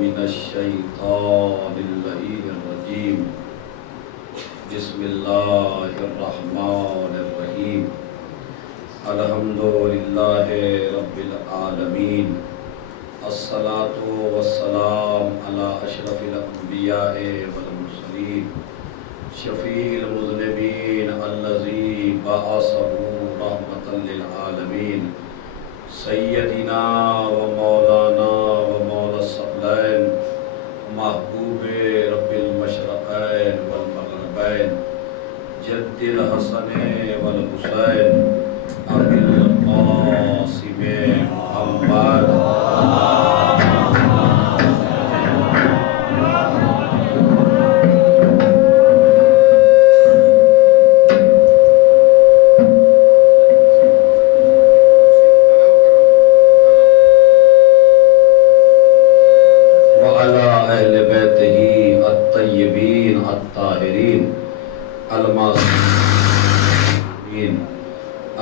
من الشیطان اللعین الرجیم بسم اللہ الرحمن الرحیم الحمدللہ رب العالمین الصلاة والسلام علی اشرف الانبیاء والمرسلین شفیع المذنبین الذی بعثہ رحمۃ للعالمین سیدنا و مولانا و مولا الثقلین محبوب رب المشرقین والمغربین جد الحسن والحسین ابی القاسم محمد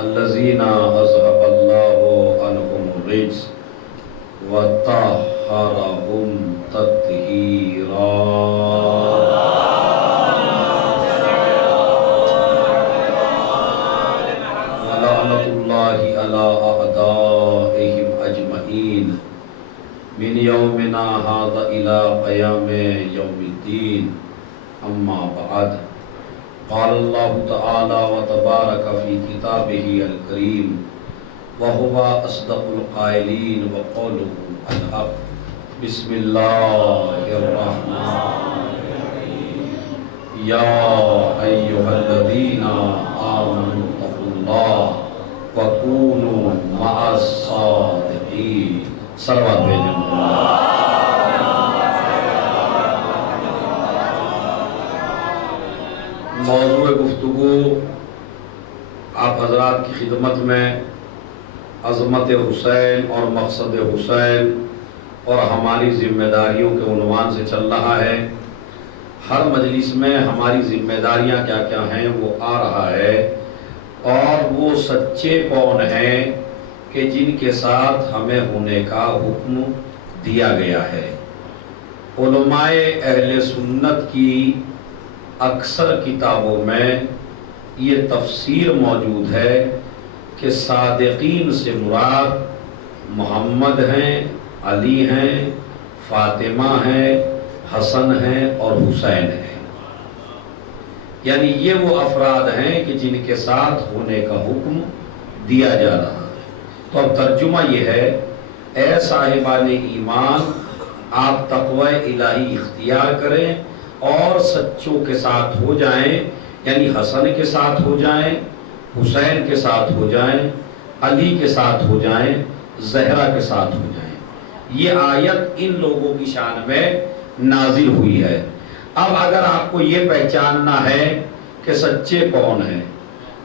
الذين أذهب الله عنهم الرجس وطهرهم تطهيرا ولعنة الله على أعدائهم أجمعين من يومنا هذا إلى قيام يوم الدين أما بعد قال اللہ تعالی و تبارک فی کتابہ الکریم وہو اصدق القائلین وقولہ الحق بسم اللہ الرحمن الرحیم یا ایہا الذین آمنوا اتقوا اللہ وکونوا مع الصادقین صلوات بھیجیں موضوع گفتگو آپ حضرات کی خدمت میں عظمت حسین اور مقصد حسین اور ہماری ذمہ داریوں کے عنوان سے چل رہا ہے۔ ہر مجلس میں ہماری ذمہ داریاں کیا کیا ہیں وہ آ رہا ہے، اور وہ سچے کون ہیں کہ جن کے ساتھ ہمیں ہونے کا حکم دیا گیا ہے۔ علماء اہل سنت کی اکثر کتابوں میں یہ تفسیر موجود ہے کہ صادقین سے مراد محمد ہیں، علی ہیں، فاطمہ ہیں، حسن ہیں اور حسین ہیں، یعنی یہ وہ افراد ہیں کہ جن کے ساتھ ہونے کا حکم دیا جا رہا ہے۔ تو اب ترجمہ یہ ہے، اے صاحبان ایمان آپ تقوی الہی اختیار کریں اور سچوں کے ساتھ ہو جائیں، یعنی حسن کے ساتھ ہو جائیں، حسین کے ساتھ ہو جائیں، علی کے ساتھ ہو جائیں، زہرا کے ساتھ ہو جائیں۔ یہ آیت ان لوگوں کی شان میں نازل ہوئی ہے۔ اب اگر آپ کو یہ پہچاننا ہے کہ سچے کون ہیں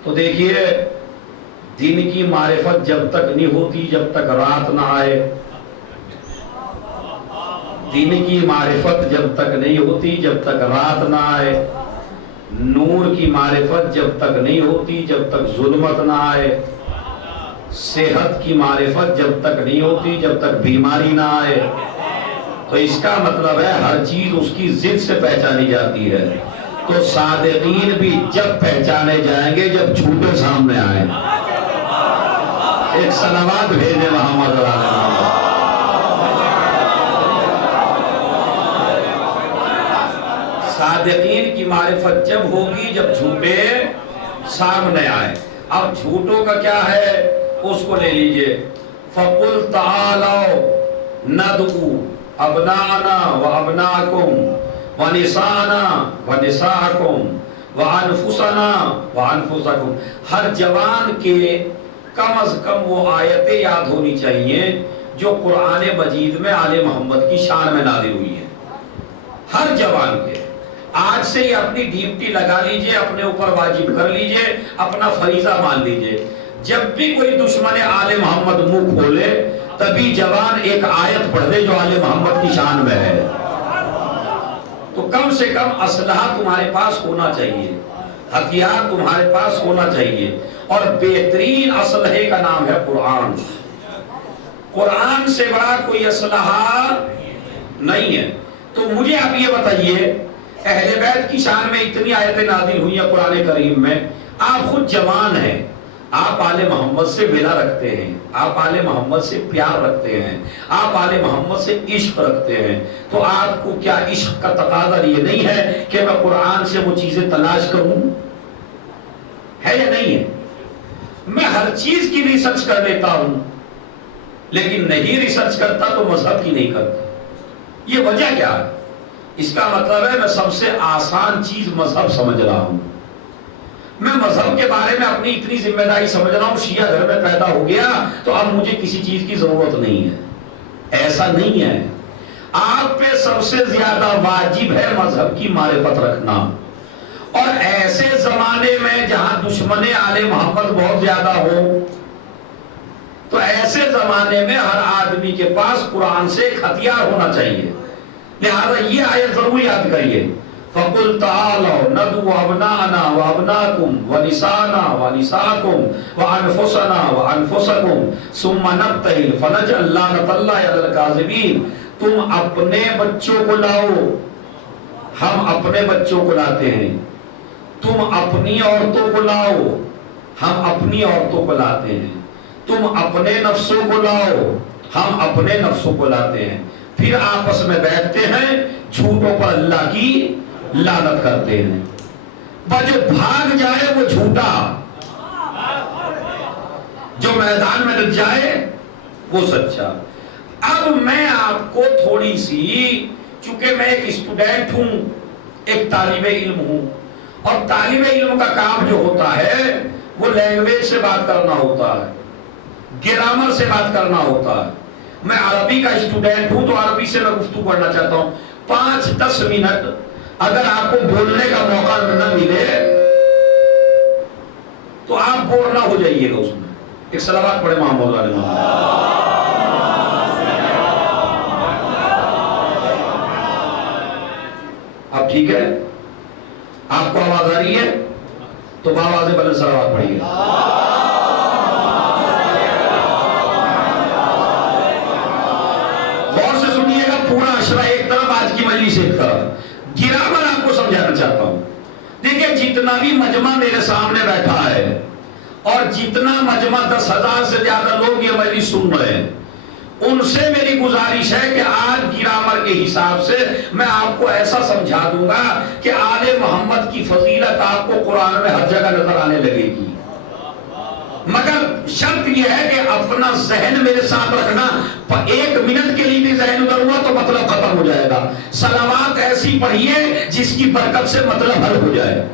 تو دیکھیے، دن کی معرفت جب تک نہیں ہوتی جب تک رات نہ آئے، دین کی معرفت جب تک نہیں ہوتی جب تک رات نہ آئے، نور کی معرفت جب تک نہیں ہوتی جب تک ظلمت نہ آئے، صحت کی معرفت جب تک نہیں ہوتی جب تک بیماری نہ آئے۔ تو اس کا مطلب ہے ہر چیز اس کی ضد سے پہچانی جاتی ہے۔ تو صادقین بھی جب پہچانے جائیں گے جب جھوٹے سامنے آئیں۔ ایک صلوات بھیجیں محمد صلی اللہ علیہ وسلم۔ صادقین کی معرفت جب ہوگی جب جھوٹے سامنے آئے۔ اب جھوٹوں کا کیا ہے اس کو لے لیجئے، فَقُلْ تَعَالَوْا نَدْعُو أَبْنَاءَنَا وَأَبْنَاءَكُمْ وَنِسَاءَنَا وَنِسَاءَكُمْ وَأَنفُسَنَا وَأَنفُسَكُمْ۔ ہر جوان کے کم از کم وہ آیتیں یاد ہونی چاہیے جو قرآن مجید میں آل محمد کی شان میں نازل ہوئی ہیں، ہر جوان کے۔ آج سے ہی اپنی ڈیوٹی لگا لیجئے، اپنے اوپر واجب کر لیجئے، اپنا فریضہ مان لیجئے۔ جب بھی کوئی دشمن آل محمد منہ کھولے تبھی جوان ایک آیت پڑھ دے جو آل محمد کی شان میں ہے۔ تو کم سے کم اسلحہ تمہارے پاس ہونا چاہیے، ہتھیار تمہارے پاس ہونا چاہیے، اور بہترین اسلحے کا نام ہے قرآن۔ قرآن سے بڑا کوئی اسلحہ نہیں ہے. تو مجھے آپ یہ بتائیے اہل بیت کی شان میں اتنی آیتیں نازل ہوئی ہیں قرآن کریم میں، آپ خود جوان ہیں، آپ آل محمد سے ولا رکھتے ہیں، آپ آل محمد سے پیار رکھتے ہیں، آپ آل محمد سے عشق رکھتے ہیں، تو آپ کو کیا عشق کا تقاضا یہ نہیں ہے کہ میں قرآن سے وہ چیزیں تلاش کروں؟ ہے یا نہیں ہے؟ میں ہر چیز کی ریسرچ کر لیتا ہوں، لیکن نہیں ریسرچ کرتا تو مذہب کی نہیں کرتا. یہ وجہ کیا ہے؟ اس کا مطلب ہے میں سب سے آسان چیز مذہب سمجھ رہا ہوں. میں مذہب کے بارے میں اپنی اتنی ذمہ داری سمجھ رہا ہوں، شیعہ گھر میں پیدا ہو گیا تو اب مجھے کسی چیز کی ضرورت نہیں ہے. ایسا نہیں ہے. آپ پہ سب سے زیادہ واجب ہے مذہب کی معرفت رکھنا. اور ایسے زمانے میں جہاں دشمن آل محمد بہت زیادہ ہو، تو ایسے زمانے میں ہر آدمی کے پاس قرآن سے ایک ہتھیار ہونا چاہیے. لہذا یہ آیت ضرور یاد کریے، فَقُلْ تَعَالَوْا نَدْعُ أَبْنَاءَنَا وَأَبْنَاءَكُمْ وَنِسَاءَنَا وَنِسَاءَكُمْ وَأَنفُسَنَا وَأَنفُسَكُمْ ثُمَّ نَبْتَهِلْ فَنَجْعَلْ لَعْنَتَ اللَّهِ عَلَى الْكَاذِبِينَ. تم اپنے بچوں کو لاؤ، ہم اپنے بچوں کو لاتے ہیں. تم اپنی عورتوں کو لاؤ، ہم اپنی عورتوں کو لاتے ہیں. تم اپنے نفسوں کو لاؤ، ہم اپنے نفسوں کو لاتے ہیں. پھر آپس میں بیٹھتے ہیں، جھوٹوں پر اللہ کی لعنت کرتے ہیں. جو بھاگ جائے وہ جھوٹا، جو میدان میں لگ جائے وہ سچا. اب میں آپ کو تھوڑی سی، چونکہ میں ایک اسٹوڈنٹ ہوں، ایک طالب علم ہوں، اور طالب علم کا کام جو ہوتا ہے وہ لینگویج سے بات کرنا ہوتا ہے، گرامر سے بات کرنا ہوتا ہے. میں عربی کا اسٹوڈنٹ ہوں تو عربی سے میں گفتگو کرنا چاہتا ہوں. 5-10 منٹ اگر آپ کو بولنے کا موقع نہ ملے تو آپ بور نہ ہو جائیے گا. اس میں ایک صلوات پڑھے محمد علیہ محمد. اب ٹھیک ہے، آپ کو آواز آ رہی ہے تو باواز بلند صلوات پڑھیے. غور سے سنیے گا، پورا اشرا ایک طرف، آج کی مجلس ایک طرف. گرامر آپ کو سمجھانا چاہتا ہوں. دیکھیں جتنا بھی مجمع میرے سامنے بیٹھا ہے اور جتنا مجمع 10,000 سے زیادہ لوگ یہ مجلس سن رہے ہیں، ان سے میری گزارش ہے کہ آج گرامر کے حساب سے میں آپ کو ایسا سمجھا دوں گا کہ آل محمد کی فضیلت آپ کو قرآن میں ہر جگہ نظر آنے لگے گی. مگر شرط یہ ہے کہ اپنا ذہن میرے ساتھ رکھنا. 1 منٹ کے لیے بھی ذہن ادھر ہوا تو مطلب ختم ہو جائے گا. صلوات ایسی پڑھیے جس کی برکت سے مطلب حل ہو جائے.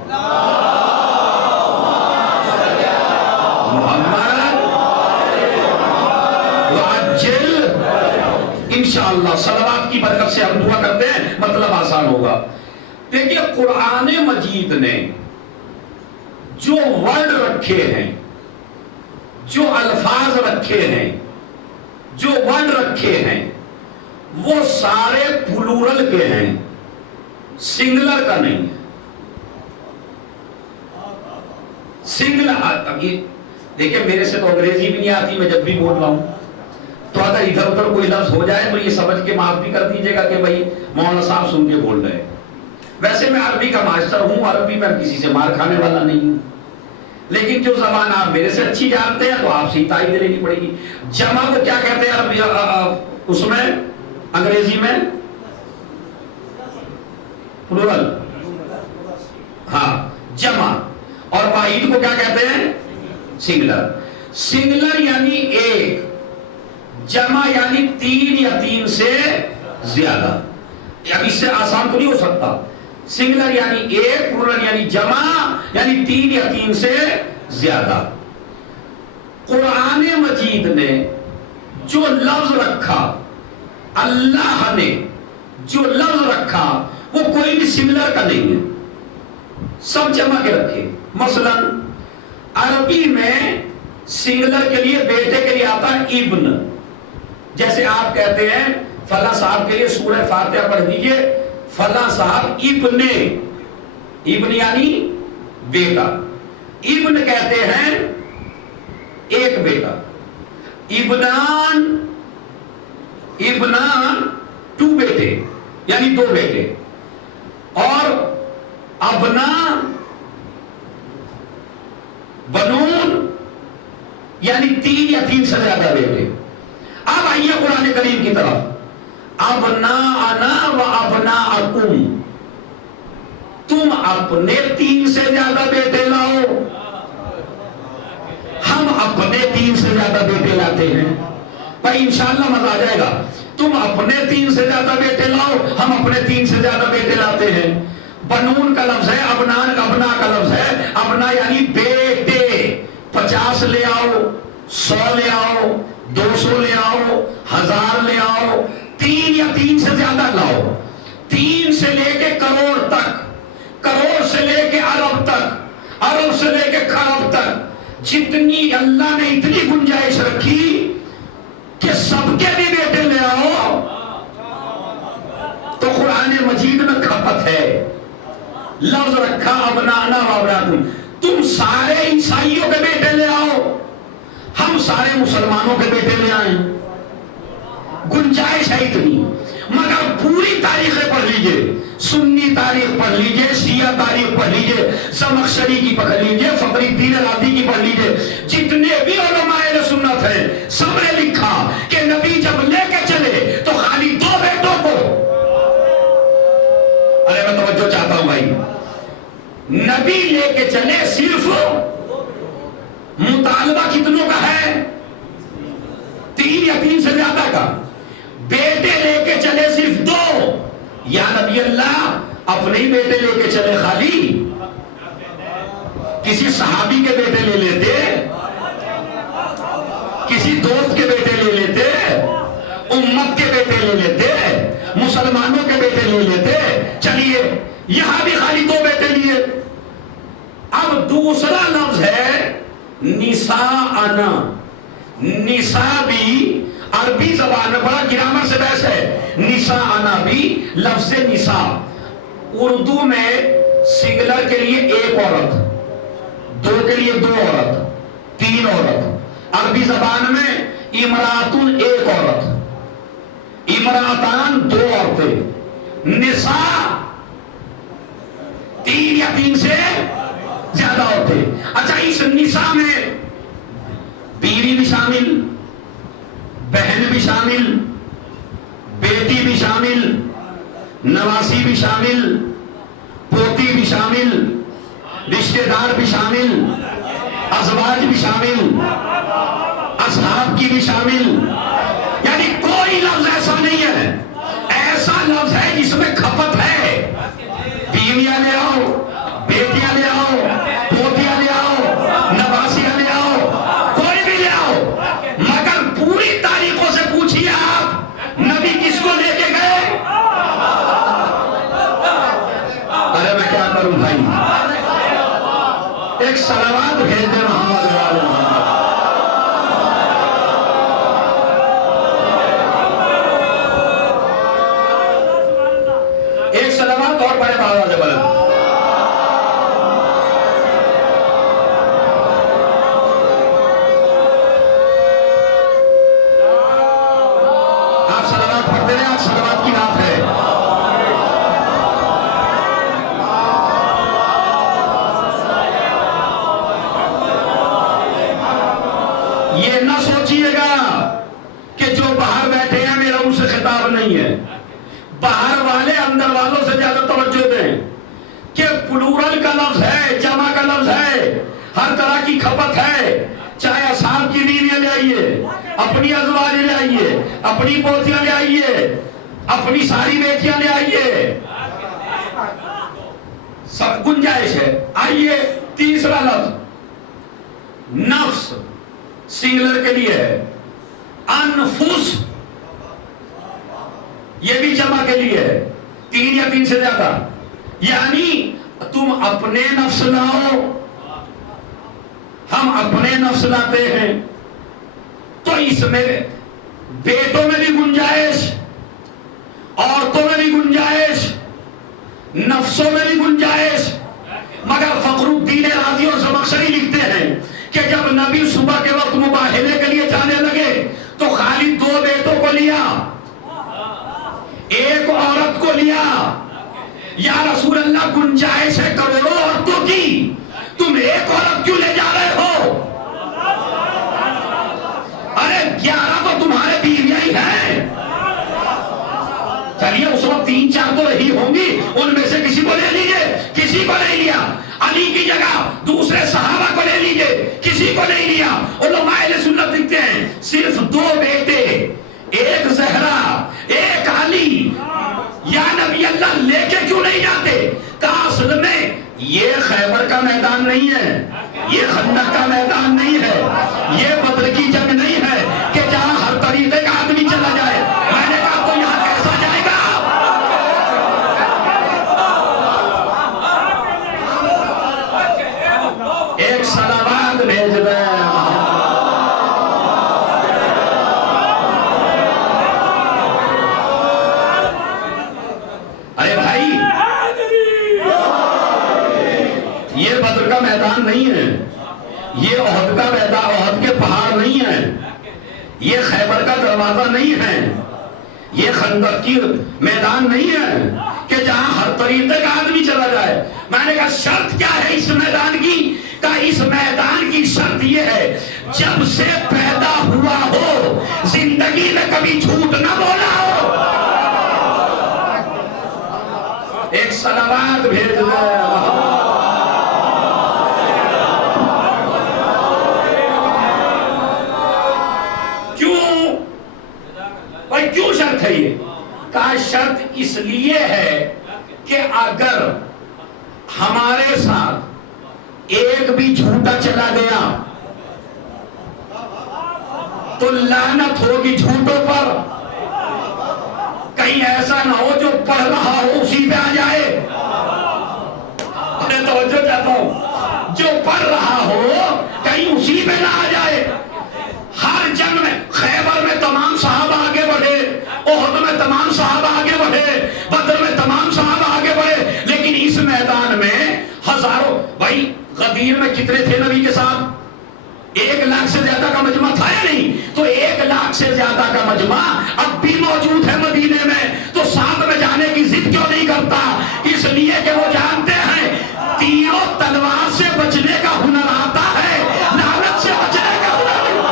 انشاءاللہ صلوات کی برکت سے ہم دعا کرتے ہیں، مطلب آسان ہوگا. دیکھیے قرآن مجید نے جو ورڈ رکھے ہیں، جو الفاظ رکھے ہیں، جو ورڈ رکھے ہیں، وہ سارے پلورل کے ہیں، سنگلر کا نہیں ہے. سنگلر. دیکھیں میرے سے تو انگریزی بھی نہیں آتی، میں جب بھی بول رہا ہوں تو اگر ادھر ادھر کوئی لفظ ہو جائے تو یہ سمجھ کے معاف بھی کر دیجیے گا کہ بھائی مولانا صاحب سن کے بول رہے ہیں. ویسے میں عربی کا ماسٹر ہوں، عربی میں کسی سے مار کھانے والا نہیں ہوں، لیکن جو زبان آپ میرے سے اچھی جانتے ہیں تو آپ سے تائید لینی پڑے گی. جمع کو کیا کہتے ہیں عربی اس میں انگریزی میں؟ پلورل. ہاں جمع. اور واحد کو کیا کہتے ہیں؟ سنگلر. سنگلر یعنی ایک، جمع یعنی 3 یا 3 سے زیادہ. اب اس سے آسان تو نہیں ہو سکتا. سنگلر یعنی ایک، پلورل یعنی جمع یعنی 3 یا 3 سے زیادہ. قرآن مجید نے جو لفظ رکھا، اللہ نے جو لفظ رکھا وہ کوئی بھی سنگلر کا نہیں ہے، سب جمع کے رکھے. مثلا عربی میں سنگلر کے لیے بیٹے کے لیے آتا ہے ابن. جیسے آپ کہتے ہیں فلاں صاحب کے لیے سورہ فاتحہ پڑھ دیجئے، فلاں صاحب ابن. ابن یعنی بیٹا. ابن کہتے ہیں ایک بیٹا. ابنان، ابنان 2 بیٹے یعنی 2 بیٹے، اور ابنا بنون یعنی 3 یا 3 سے زیادہ بیٹے۔ اب آئیے قرآن کریم کی طرف، ابناءنا و ابناءکم، تم اپنے 3 سے زیادہ بیٹے لاؤ، ہم اپنے 3 سے زیادہ بیٹے لاتے ہیں۔ بھائی انشاءاللہ مزہ آ جائے گا۔ تم اپنے 3 سے زیادہ بیٹے لاؤ، ہم اپنے 3 سے زیادہ بیٹے لاتے ہیں۔ بنون کا لفظ ہے، ابنا کا لفظ ہے، ابنا یعنی بیٹے، 50 لے آؤ، 100 لے آؤ، 200 لے آؤ، 1000 لے آؤ، 3 یا 3 سے زیادہ لاؤ، 3 سے لے کے کروڑ تک، کروڑ سے لے کے ارب تک، ارب سے لے کے کھرب تک، جتنی اللہ نے اتنی گنجائش رکھی کہ سب کے بھی بیٹے لے آؤ۔ تو قرآن مجید میں کھپت ہے، لفظ رکھا ابنانا و ابناکم، تم سارے عیسائیوں کے بیٹے لے آؤ، ہم سارے مسلمانوں کے بیٹے لے آئیں۔ گنجائش ہے اتنی، مگر پوری تاریخیں پڑھ لیجئے، سنی تاریخ پڑھ لیجئے، شیعہ تاریخ پڑھ لیجئے، زمخشری کی پڑھ لیجئے، فخر الدین رازی کی پڑھ لیجئے، جتنے بھی علماء اہل سنت ہیں سب نے لکھا کہ نبی جب لے کے چلے تو خالی 2 بیٹوں کو، ارے میں توجہ چاہتا ہوں بھائی، نبی لے کے چلے صرف، مطالبہ کتنوں کا ہے؟ 3 یا 3 سے زیادہ کا، بیٹے لے کے چلے صرف 2، یا نبی اللہ اپنے ہی بیٹے لے کے چلے خالی؟ کسی صحابی کے بیٹے لے لیتے، کسی دوست کے بیٹے لے لیتے، امت کے بیٹے لے لیتے، مسلمانوں کے بیٹے لے لیتے، چلیے یہاں بھی خالی 2 بیٹے لیے۔ اب دوسرا لفظ ہے نساءنا، نساء بھی عربی زبان میں بڑا گرامر سے بحث ہے، نساءنا بھی لفظ نساء، اردو میں سنگلر کے لیے 1 عورت، 2 کے لیے 2 عورت، 3 عورت، عربی زبان میں امراتن 1 عورت، امراتان 2 عورتیں، نساء 3 یا 3 سے زیادہ عورتیں۔ اچھا اس نساء میں بیوی بھی شامل، بہن بھی شامل، بیٹی بھی شامل، نواسی بھی شامل، پوتی بھی شامل، رشتہ دار بھی شامل، ازواج بھی شامل، اصحاب کی بھی شامل، یعنی کوئی لفظ ایسا نہیں ہے، ایسا لفظ ہے جس میں کھپت ہے، بیویاں لے آؤ، بیٹیاں لے آؤ، پوتیاں لے آؤ، نواسیاں لے آؤ، کوئی بھی لے آؤ، مگر پوری تاریخوں سے پوچھئے آپ نبی کس کو لے کے گئے؟ ارے میں کیا کروں بھائی، ایک صلوات بھیج دے محمد وآل محمد۔ ایک صلوات اور پڑھے بہت سے بلد۔ آپ صلوات پڑھتے رہے، آج صلوات کی رات ہے۔ یہ نہ سوچئے گا کہ جو باہر بیٹھے ہیں میرا ان سے خطاب نہیں ہے، باہر والے اندر والوں سے زیادہ توجہ دیں کہ پلورل کا لفظ ہے، جمع کا لفظ ہے، ہر طرح کی کھپت ہے، چاہے اصحاب کی بیویاں لے آئیے، اپنی ازواج لے آئیے، اپنی پوتیاں لے آئیے، اپنی ساری بیٹیاں لے آئیے، سب گنجائش ہے۔ آئیے تیسرا لفظ نفس، سنگلر کے لیے ہے، انفس یہ بھی جمع کے لیے ہے، 3 یا 3 سے زیادہ، یعنی تم اپنے نفس لاؤ، ہم اپنے نفس لاتے ہیں، تو اس میں بیٹوں میں بھی گنجائش، عورتوں میں بھی گنجائش، نفسوں میں بھی گنجائش، مگر فخر الدین رازی اور زمخشری لکھتے ہیں کہ جب نبی صبح کے وقت مباہلے کے لیے جانے لگے تو خالی 2 بیٹوں کو لیا، یا رسول اللہ گنجائش ہے کروڑوں عورتوں کی، تم ایک عورت کیوں لے جا رہے ہو؟ ارے 11 تو تمہارے بیویاں ہی ہیں، چلیے اس وقت 3-4 تو رہی ہوں گی، ان میں سے کسی کو لے لیجئے، کسی کو نہیں لیا۔ علی کی جگہ دوسرے صحابہ کو لے لیجئے، کسی کو نہیں لیا۔ علماء اہل سنت لکھتے ہیں صرف 2 بیٹے، ایک زہرا ایک علی، یا نبی اللہ لے کے کیوں نہیں جاتے؟ کہا اصل میں یہ خیبر کا میدان نہیں ہے، یہ خندق کا میدان نہیں ہے، یہ بدر کی جنگ نہیں ہے کہ جہاں ہر طریقے کا آدمی چلا جائے۔ میں نے کہا تو یہاں کیسا جائے گا؟ ایک صلوات بھیج دیں۔ ارے بھائی یہ بدر کا میدان نہیں ہے، یہ احد کا میدان، احد کے پہاڑ نہیں ہے، یہ خیبر کا دروازہ نہیں ہے، یہ خندق کی میدان نہیں ہے کہ جہاں ہر طریقے کا آدمی چلا جائے۔ میں نے کہا شرط کیا ہے اس میدان کی؟ کہا اس میدان کی شرط یہ ہے جب سے پیدا ہوا ہو زندگی میں کبھی جھوٹ نہ بولا ہو۔ ایک صلوات بھیج دو۔ کیوں شرط ہے یہ؟ کہا شرط اس لیے ہے کہ اگر ہمارے ساتھ ایک بھی جھوٹا چلا گیا تو لعنت ہوگی جھوٹوں پر۔ کہیں ایسا نہ ہو جو پڑھ رہا ہو اسی پہ آ جائے۔ میں توجہ چاہتا ہوں، جو پڑھ رہا ہو کہیں اسی پہ نہ آ جائے۔ ہر جنگ میں خیبر میں تمام صحابہ آگے بڑھے، احد میں تمام صحابہ آگے بڑھے، بدر میں تمام صحابہ آگے بڑھے، لیکن اس میدان میں ہزاروں۔ بھائی غدیر میں کتنے تھے نبی کے ساتھ؟ 1 لاکھ سے زیادہ کا مجمع تھا یا نہیں؟ تو 1 لاکھ سے زیادہ کا مجمع اب بھی موجود ہے مدینے میں، تو ساتھ میں جانے کی ضد کیوں نہیں کرتا؟ اس لیے کہ وہ جانتے ہیں تیر و تلوار سے بچنے کا ہنر آتا ہے، لعنت سے بچنے کا ہنر نہیں۔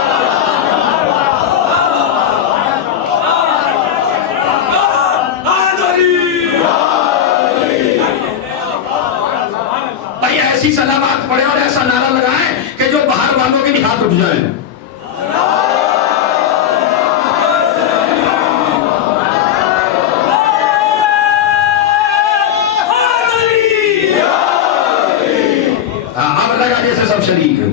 بھائی ایسی صلوات پڑھے اور ایسا نعرہ لگائیں کہ جو باہر والوں کے بھی ہاتھ اٹھ جائیں۔ اب لگا جیسے سب شریک ہیں۔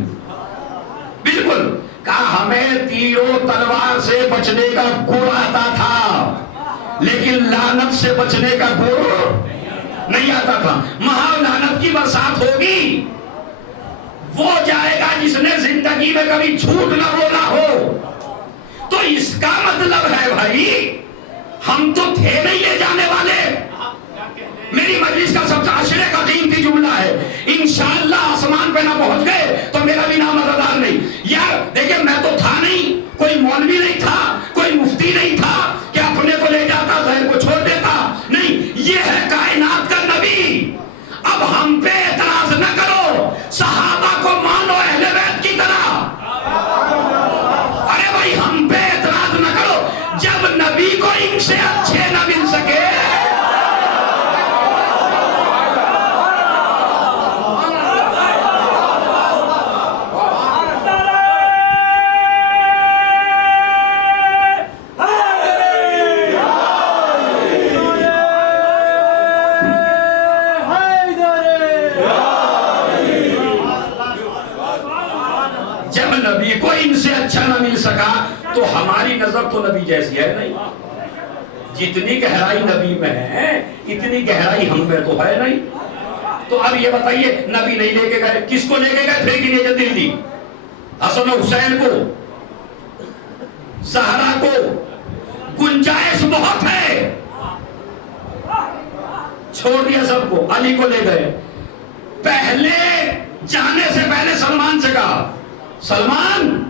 بالکل کہا ہمیں تیر و تلوار سے بچنے کا گر آتا تھا، لیکن لعنت سے بچنے کا گر نہیں آتا تھا۔ مہا لعنت کی برسات ہوگی، وہ جائے گا جس نے زندگی میں کبھی جھوٹ نہ بولا ہو۔ تو اس کا مطلب ہے بھائی ہم تو تھے نہیں لے جانے والے۔ میری مجلس کا سب سے عشرے کا قیمتی جملہ ہے، انشاءاللہ آسمان پہ نہ پہنچ گئے تو میرا بھی نام مزیدار نہیں۔ یار دیکھیں میں تو تھا نہیں، کوئی مولوی نہیں تھا، کوئی مفتی نہیں تھا کہ اپنے کو لے جاتا غیر کو چھوڑ دیتا، نہیں، یہ ہے کائنات کا نبی۔ اب ہم پہ اعتراض نہ کرو، صحابہ کو مانو اہل بیت کی طرح۔ ارے بھائی ہم پہ اعتراض نہ کرو، جب نبی کو ان سے اچھے نہ مل سکے۔ جب نبی کو ان سے اچھا نہ مل سکا تو ہماری نظر تو نبی جیسی ہے نہیں۔ جتنی گہرائی نبی میں ہے اتنی گہرائی ہم میں تو ہے نہیں۔ تو اب یہ بتائیے نبی نہیں لے کے گئے، کس کو لے کے گئے؟ پھر کنہیں جلدی دی، حسن و حسین کو، زہرا کو، گنجائش بہت ہے، چھوڑ دیا سب کو، علی کو لے گئے۔ پہلے جانے سے پہلے سلمان سے کہا سلمان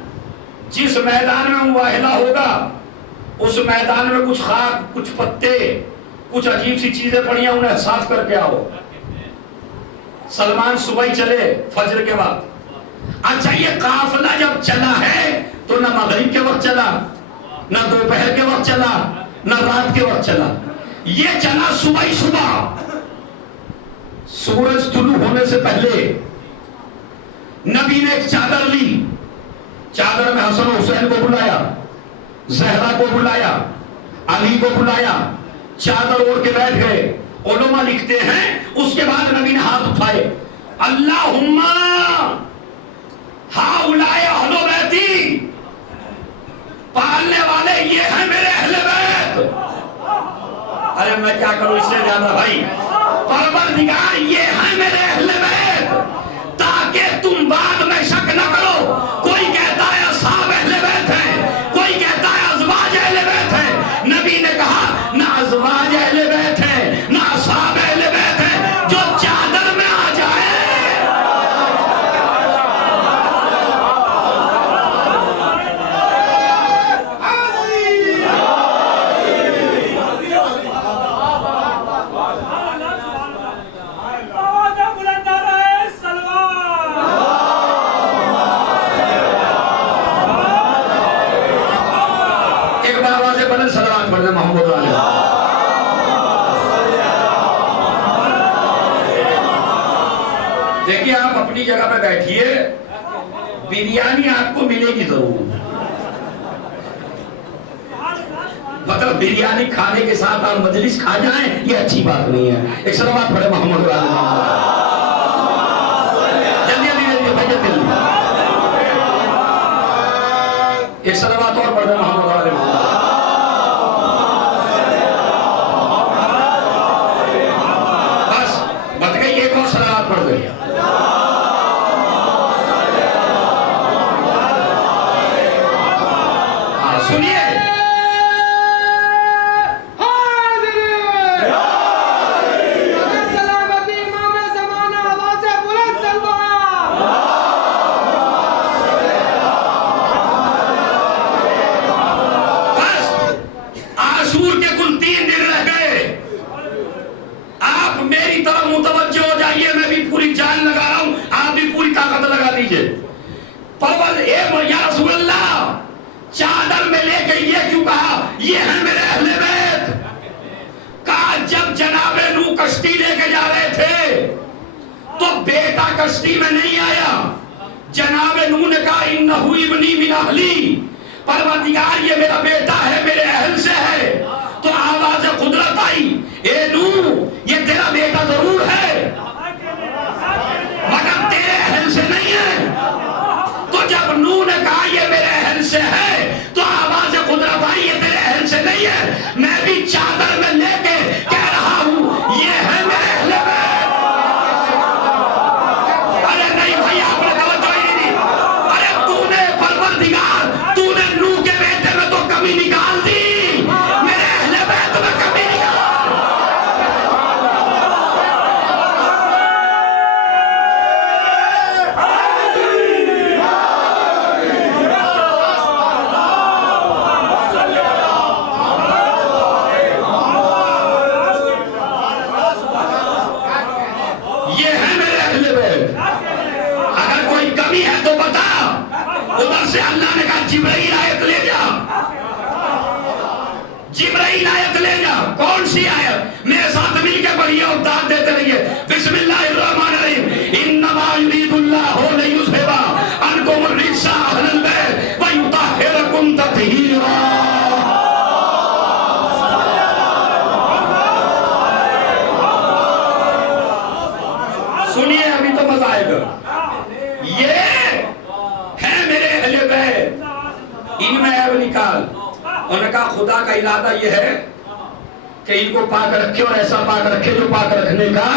جس میدان میں مباہلہ ہوگا اس میدان میں کچھ خاک، کچھ پتے، کچھ عجیب سی چیزیں پڑھی ہیں، انہیں احساس کر کے آؤ. سلمان صبح ہی چلے فجر کے بعد. اچھا یہ قافلہ جب چلا ہے تو نہ مغرب کے وقت چلا، نہ دوپہر کے وقت چلا، نہ رات کے وقت چلا. یہ چلا صبح ہی صبح، سورج طلوع ہونے سے پہلے. نبی نے ایک چادر لی، چادر میں حسن و حسین کو بلایا، زہرا کو بلایا، علی کو بلایا، چادر اوڑھ کے بیٹھ گئے. علماء لکھتے ہیں اس کے بعد نبی نے ہاتھ اٹھائے، اللہم ہاؤلائے اہل بیتی، پالنے والے یہ ہیں میرے اہل بیت. ارے میں کیا کروں اس سے زیادہ بھائی. پروردگار یہ ہیں میرے اہل بیت تاکہ تم بعد میں شک نہ کرو. کوئی کہتا ہے اصحاب اہل بیت ہیں، کوئی کہتا ہے ازواج اہل بیت ہیں. نبی نے کہا نہ ازواج اہل بیت ہیں نہ اصحاب اہل بیت ہیں، جو چادر میں آ جائے. محمد علیہ. دیکھیے آپ اپنی جگہ پہ بیٹھیے، بریانی آپ کو ملے گی ضرور. مطلب بریانی کھانے کے ساتھ آپ مجلس کھا جائیں یہ اچھی بات نہیں ہے. ایک صلوات پڑھے محمد علیہ. ایک صلوات اور پڑھے محمد علیہ. پڑھ دیں. سنیے عاشور کے کل 3 دن رہ گئے. آپ میری طرف متوجہ ہو جائیے، میں بھی پوری جان لگا رہا ہوں، آپ بھی پوری طاقت لگا دیجئے. یا رسول اللہ چادر میں لے کے یہ کیوں کہا یہ ہیں میرے اہل بیت؟ کہا جب جناب نوح کشتی لے کے جا رہے تھے تو بیٹا کشتی میں نہیں آیا. جناب نوح نے کہا انہو ابنی من اہلی، پروردگار یہ میرا بیٹا ہے، میرے اہل سے ہے. تو آواز قدرت آئی، اے نوح یہ تیرا بیٹا ضرور ہے مگر تیرے اہل سے نہیں ہے. تو جب نوح نے کہا یہ میرے اہل سے ہے تو آواز قدرت آئی یہ تیرے اہل سے نہیں ہے. میں بھی چادر میں لے کے کہہ رہا ہوں یہ ہے میرے اہل بیت. ارے نہیں بھائی آپ نے توجہ ہی نہیں. ارے تو نے پروردگار تو نے نوح کے بیٹے میں تو کمی نکال دی، میرے اہل بیت میں کمی نکال. سے اللہ نے کہا جبرائیل آیت لے جا، جبرائیل آیت لے جا. کون سی آیت؟ میرے ساتھ مل کے پڑھیے اور داد دیتے رہیے. بسم اللہ الرحمن الرحیم. انما یرید اللہ لیذھب عنکم الرجس اہل البیت ویطہرکم تطہیرا. سنیے ابھی تو مزہ آئے گا. یہ ان میں عیب نکال. انہوں نے کہا خدا کا ارادہ یہ ہے کہ ان کو پاک رکھے اور ایسا پاک رکھے جو پاک رکھنے کا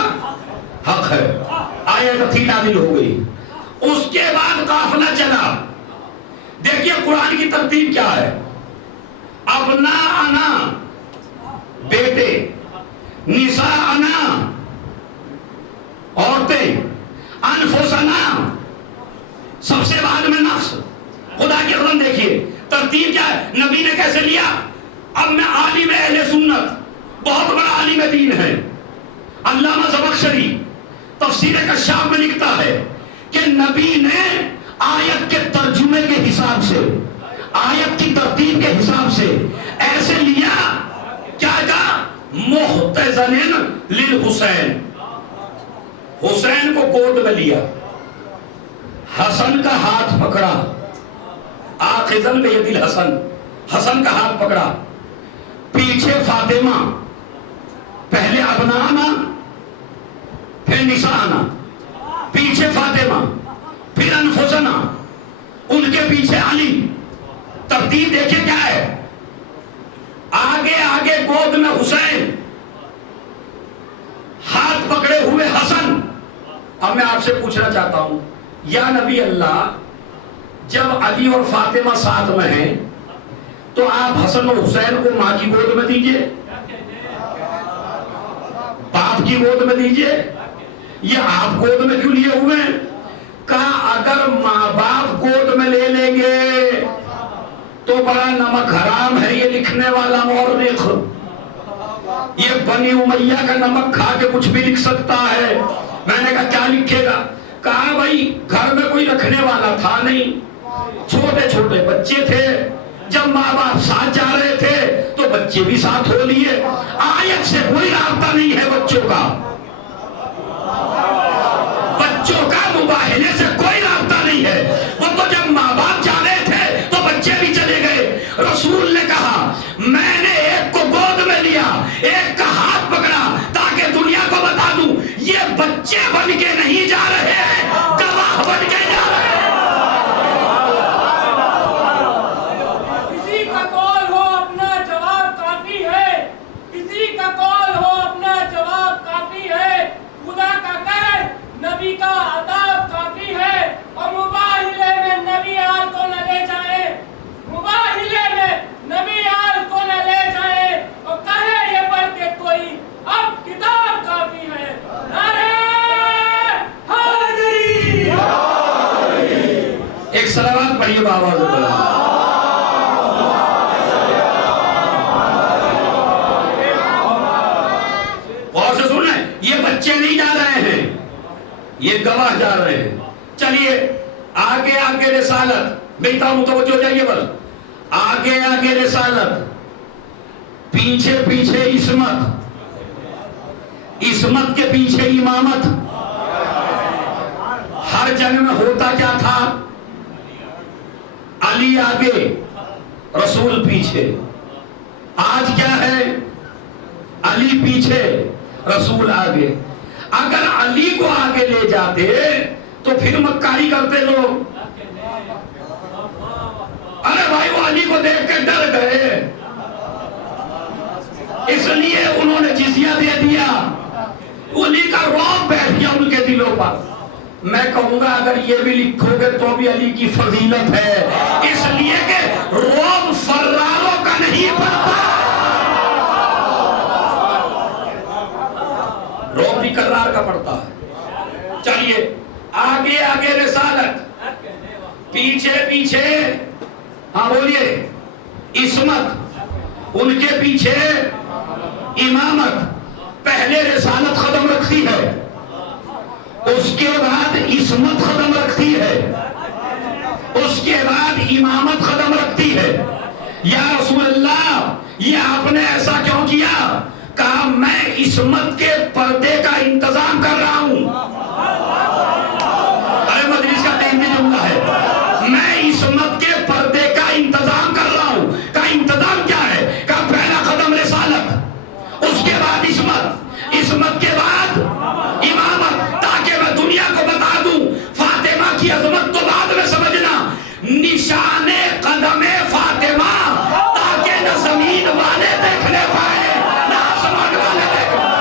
حق ہے. آیت تھی نازل ہو گئی. اس کے بعد قافلہ چلا. دیکھیے قرآن کی ترتیب کیا ہے. ابناءنا بیٹے، نساءنا عورتیں، انفسنا سب سے بعد میں نفس. خدا کی قسم دیکھیے ترتیب کیا ہے. نبی نے کیسے لیا. اب میں عالم اہل سنت، بہت بڑا عالم علامہ زمخشری تفسیر کشاف میں لکھتا ہے کہ نبی نے آیت کے ترجمے کے حساب سے، آیت کی ترتیب کے حساب سے ایسے لیا، کیا کہا؟ محتضن للحسین، حسین کو گود میں لیا، حسن کا ہاتھ پکڑا، آخذن بید الحسن، حسن کا ہاتھ پکڑا، پیچھے فاطمہ، پہلے ابنانا پھر نسانا، پیچھے فاطمہ پھر انفسنا، ان کے پیچھے علی، ترتیب دیکھیں کیا ہے، آگے آگے گود میں حسین، ہاتھ پکڑے ہوئے حسن۔ اب میں آپ سے پوچھنا چاہتا ہوں، یا نبی اللہ، جب علی اور فاطمہ ساتھ میں ہیں تو آپ حسن اور حسین کو ماں کی گود میں دیجئے، باپ کی گود میں دیجئے، یہ آپ گود میں کیوں لیے ہوئے ہیں؟ کہا اگر ماں باپ گود میں لے لیں گے تو بڑا نمک حرام ہے یہ لکھنے والا مورخ، یہ بنی امیہ کا نمک کھا کے کچھ بھی لکھ سکتا ہے۔ میں نے کہا کیا لکھے گا؟ کہا بھائی گھر میں کوئی رکھنے والا تھا نہیں، چھوٹے چھوٹے بچے تھے، جب ماں باپ ساتھ جا رہے تھے تو بچے بھی ساتھ ہو لیے، آیت سے کوئی رابطہ نہیں ہے بچوں کا، بچوں کا مباہلے سے کوئی رابطہ نہیں ہے، وہ تو جب ماں باپ جا رہے تھے تو بچے بھی چلے گئے۔ رسول نے کہا میں نے ایک کو گود میں لیا، ایک کا ہاتھ پکڑا تاکہ دنیا کو بتا دوں یہ بچے بن کے نہیں جا رہے ہیں، گواہ بن کے جا رہے ہیں۔ کسی کا قول ہو اپنا جواب کافی ہے، کسی کا قول ہو اپنا جواب کافی ہے، خدا کا قہر نبی کا عذاب کافی ہے، اور مباہلے میں نبی آل کو نہ لے جائیں، مباہلے میں نبی آل کو نہ لے جائیں، اور کہے یہ پڑھ کے کوئی اب کتاب کافی ہے۔ نعرہ حیدری! ایک صلوات پڑھیے بآواز بلند۔ غور سے سن لیں، یہ بچے نہیں جا رہے ہیں، یہ گواہ جا رہے ہیں۔ چلیے آگے آگے رسالت، بیٹا متوجہ ہو جائیے بس، آگے آگے رسالت، پیچھے پیچھے عصمت، عصمت کے پیچھے امامت۔ ہر جنگ میں ہوتا کیا تھا؟ علی آگے رسول پیچھے، آج کیا ہے؟ علی پیچھے رسول آگے۔ اگر علی کو آگے لے جاتے تو پھر مکاری کرتے لوگ، ارے بھائی وہ علی کو دیکھ کے ڈر گئے، اس لیے انہوں نے جزیہ دے دیا، علی کا رعب بیٹھ گیا ان کے دلوں پر۔ میں کہوں گا اگر یہ بھی لکھو گے تو بھی علی کی فضیلت ہے، اس لیے کہ رعب فراروں کا نہیں پڑتا، رعب بھی کرار کا پڑتا ہے۔ چلیے آگے آگے رسالت، پیچھے پیچھے، ہاں بولیے، عصمت، ان کے پیچھے امامت۔ پہلے رسالت قدم رکھتی ہے، اس کے بعد عصمت قدم رکھتی ہے، اس کے بعد امامت قدم رکھتی ہے۔ یا رسول اللہ یہ آپ نے ایسا کیوں کیا؟ کہا میں عصمت کے پردے کا انتظام کر رہا ہوں۔ ارے مجلس کا تین جملہ ہے، میں عصمت کے پردے کا انتظام کر رہا ہوں۔ کا انتظام کیا ہے؟ کا پہلا قدم رسالت، اس کے بعد عصمت، عصمت کے بعد امامت، تاکہ میں دنیا کو بتا دوں فاطمہ کی عظمت تو بعد میں سمجھنا، نشان قدم فاطمہ، تاکہ نہ زمین والے دیکھنے پائے نہ آسمان والے دیکھنے پائے۔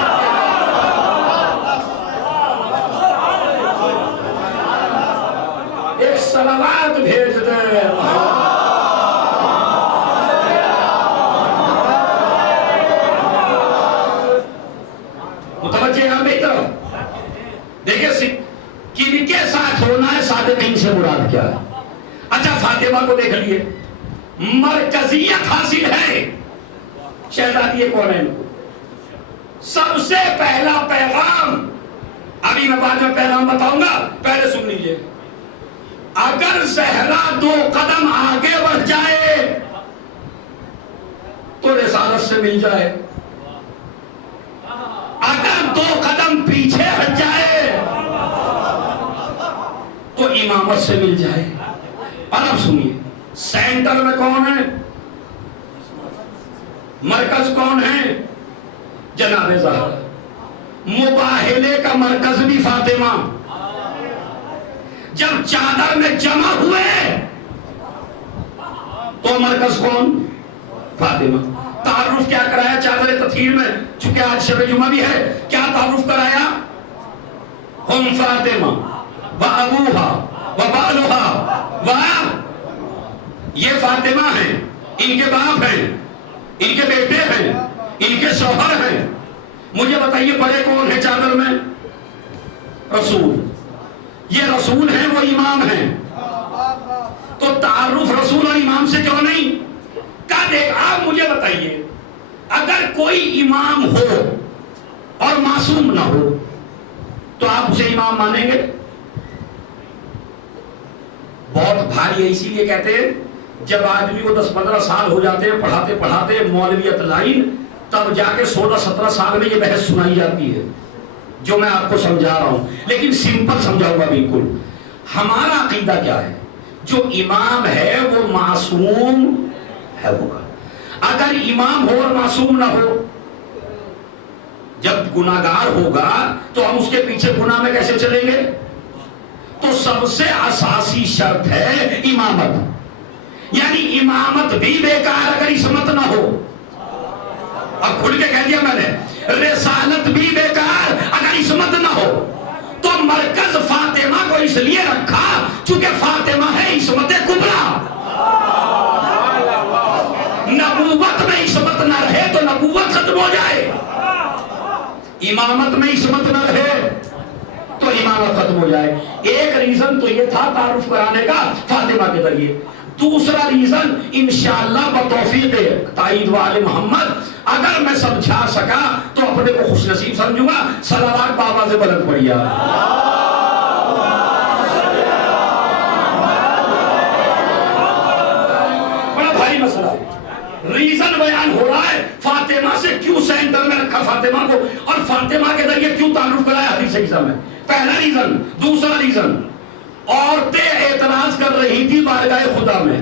ایک صلوات بھیج دے۔ متوجہ ہے میری طرف؟ دیکھیں کن کے ساتھ ہونا ہے، صادقین سے مراد کیا ہے؟ اچھا فاطمہ کو دیکھ لیے، مرکزیت حاصل ہے شہزادی کونین کو، سب سے پہلا پیغام، ابھی میں بعد میں پیغام بتاؤں گا، پہلے سن لیجئے. اگر زہرا 2 قدم آگے بڑھ جائے تو رسالت سے مل جائے، اگر 2 قدم پیچھے ہٹ جائے تو امامت سے مل جائے. اور اب سنیے، سینٹر میں کون ہے؟ مرکز کون ہے؟ جناب زہرا. مباہلے کا مرکز بھی فاطمہ. جب چادر میں جمع ہوئے تو مرکز کون؟ فاطمہ. تعارف کیا کرایا چادر تطہیر میں؟ چونکہ آج شب جمعہ بھی ہے، کیا تعارف کرایا؟ ہم فاطمہ و ابوہا و بالہا و، یہ فاطمہ ہیں، ان کے باپ ہیں، ان کے بیٹے ہیں، ان کے شوہر ہیں. مجھے بتائیے بڑے کون ہیں چادر میں؟ رسول. یہ رسول ہیں، وہ امام ہیں. تو تعارف رسول اور امام سے کیوں نہیں؟ کہا دیکھ، آپ مجھے بتائیے، اگر کوئی امام ہو اور معصوم نہ ہو تو آپ اسے امام مانیں گے؟ بہت بھاری ہے. اسی لیے کہتے ہیں جب آدمی کو 10-15 سال ہو جاتے ہیں پڑھاتے پڑھاتے مولویت لائن، تب جا کے 16-17 سال میں یہ بحث سنائی جاتی ہے جو میں آپ کو سمجھا رہا ہوں. لیکن سمپل سمجھاؤں گا بالکل. ہمارا عقیدہ کیا ہے؟ جو امام ہے وہ معصوم ہے ہوگا. اگر امام ہو اور معصوم نہ ہو، جب گناہگار ہوگا تو ہم اس کے پیچھے گناہ میں کیسے چلیں گے؟ تو سب سے اساسی شرط ہے امامت. یعنی امامت بھی بیکار اگر عصمت نہ ہو. اب کھل کے کہہ دیا میں نے، رسالت بھی بیکار اگر عصمت نہ ہو. تو مرکز فاطمہ کو اس لیے رکھا چونکہ فاطمہ ہے عصمت کبریٰ. نبوت میں عصمت نہ رہے تو نبوت ختم ہو جائے، امامت میں عصمت نہ رہے تو امامت ختم ہو جائے. ایک ریزن تو یہ تھا تعارف کرانے کا فاطمہ کے ذریعے. دوسرا ریزن انشاءاللہ بتوفیق تائید والے محمد اگر میں سمجھا سکا تو اپنے کو خوش نصیب سمجھوں گا. صلوات بابا سے بلند پڑھیا. بڑا بھاری مسئلہ ہے. ریزن بیان ہو رہا ہے فاطمہ سے کیوں سینٹر میں رکھا فاطمہ کو، اور فاطمہ کے ذریعے کیوں تعارف کرایا حدیث عیسیٰ میں. پہلا ریزن. دوسرا ریزن، عورتیں اعتراض کر رہی تھی بارگاہ خدا میں،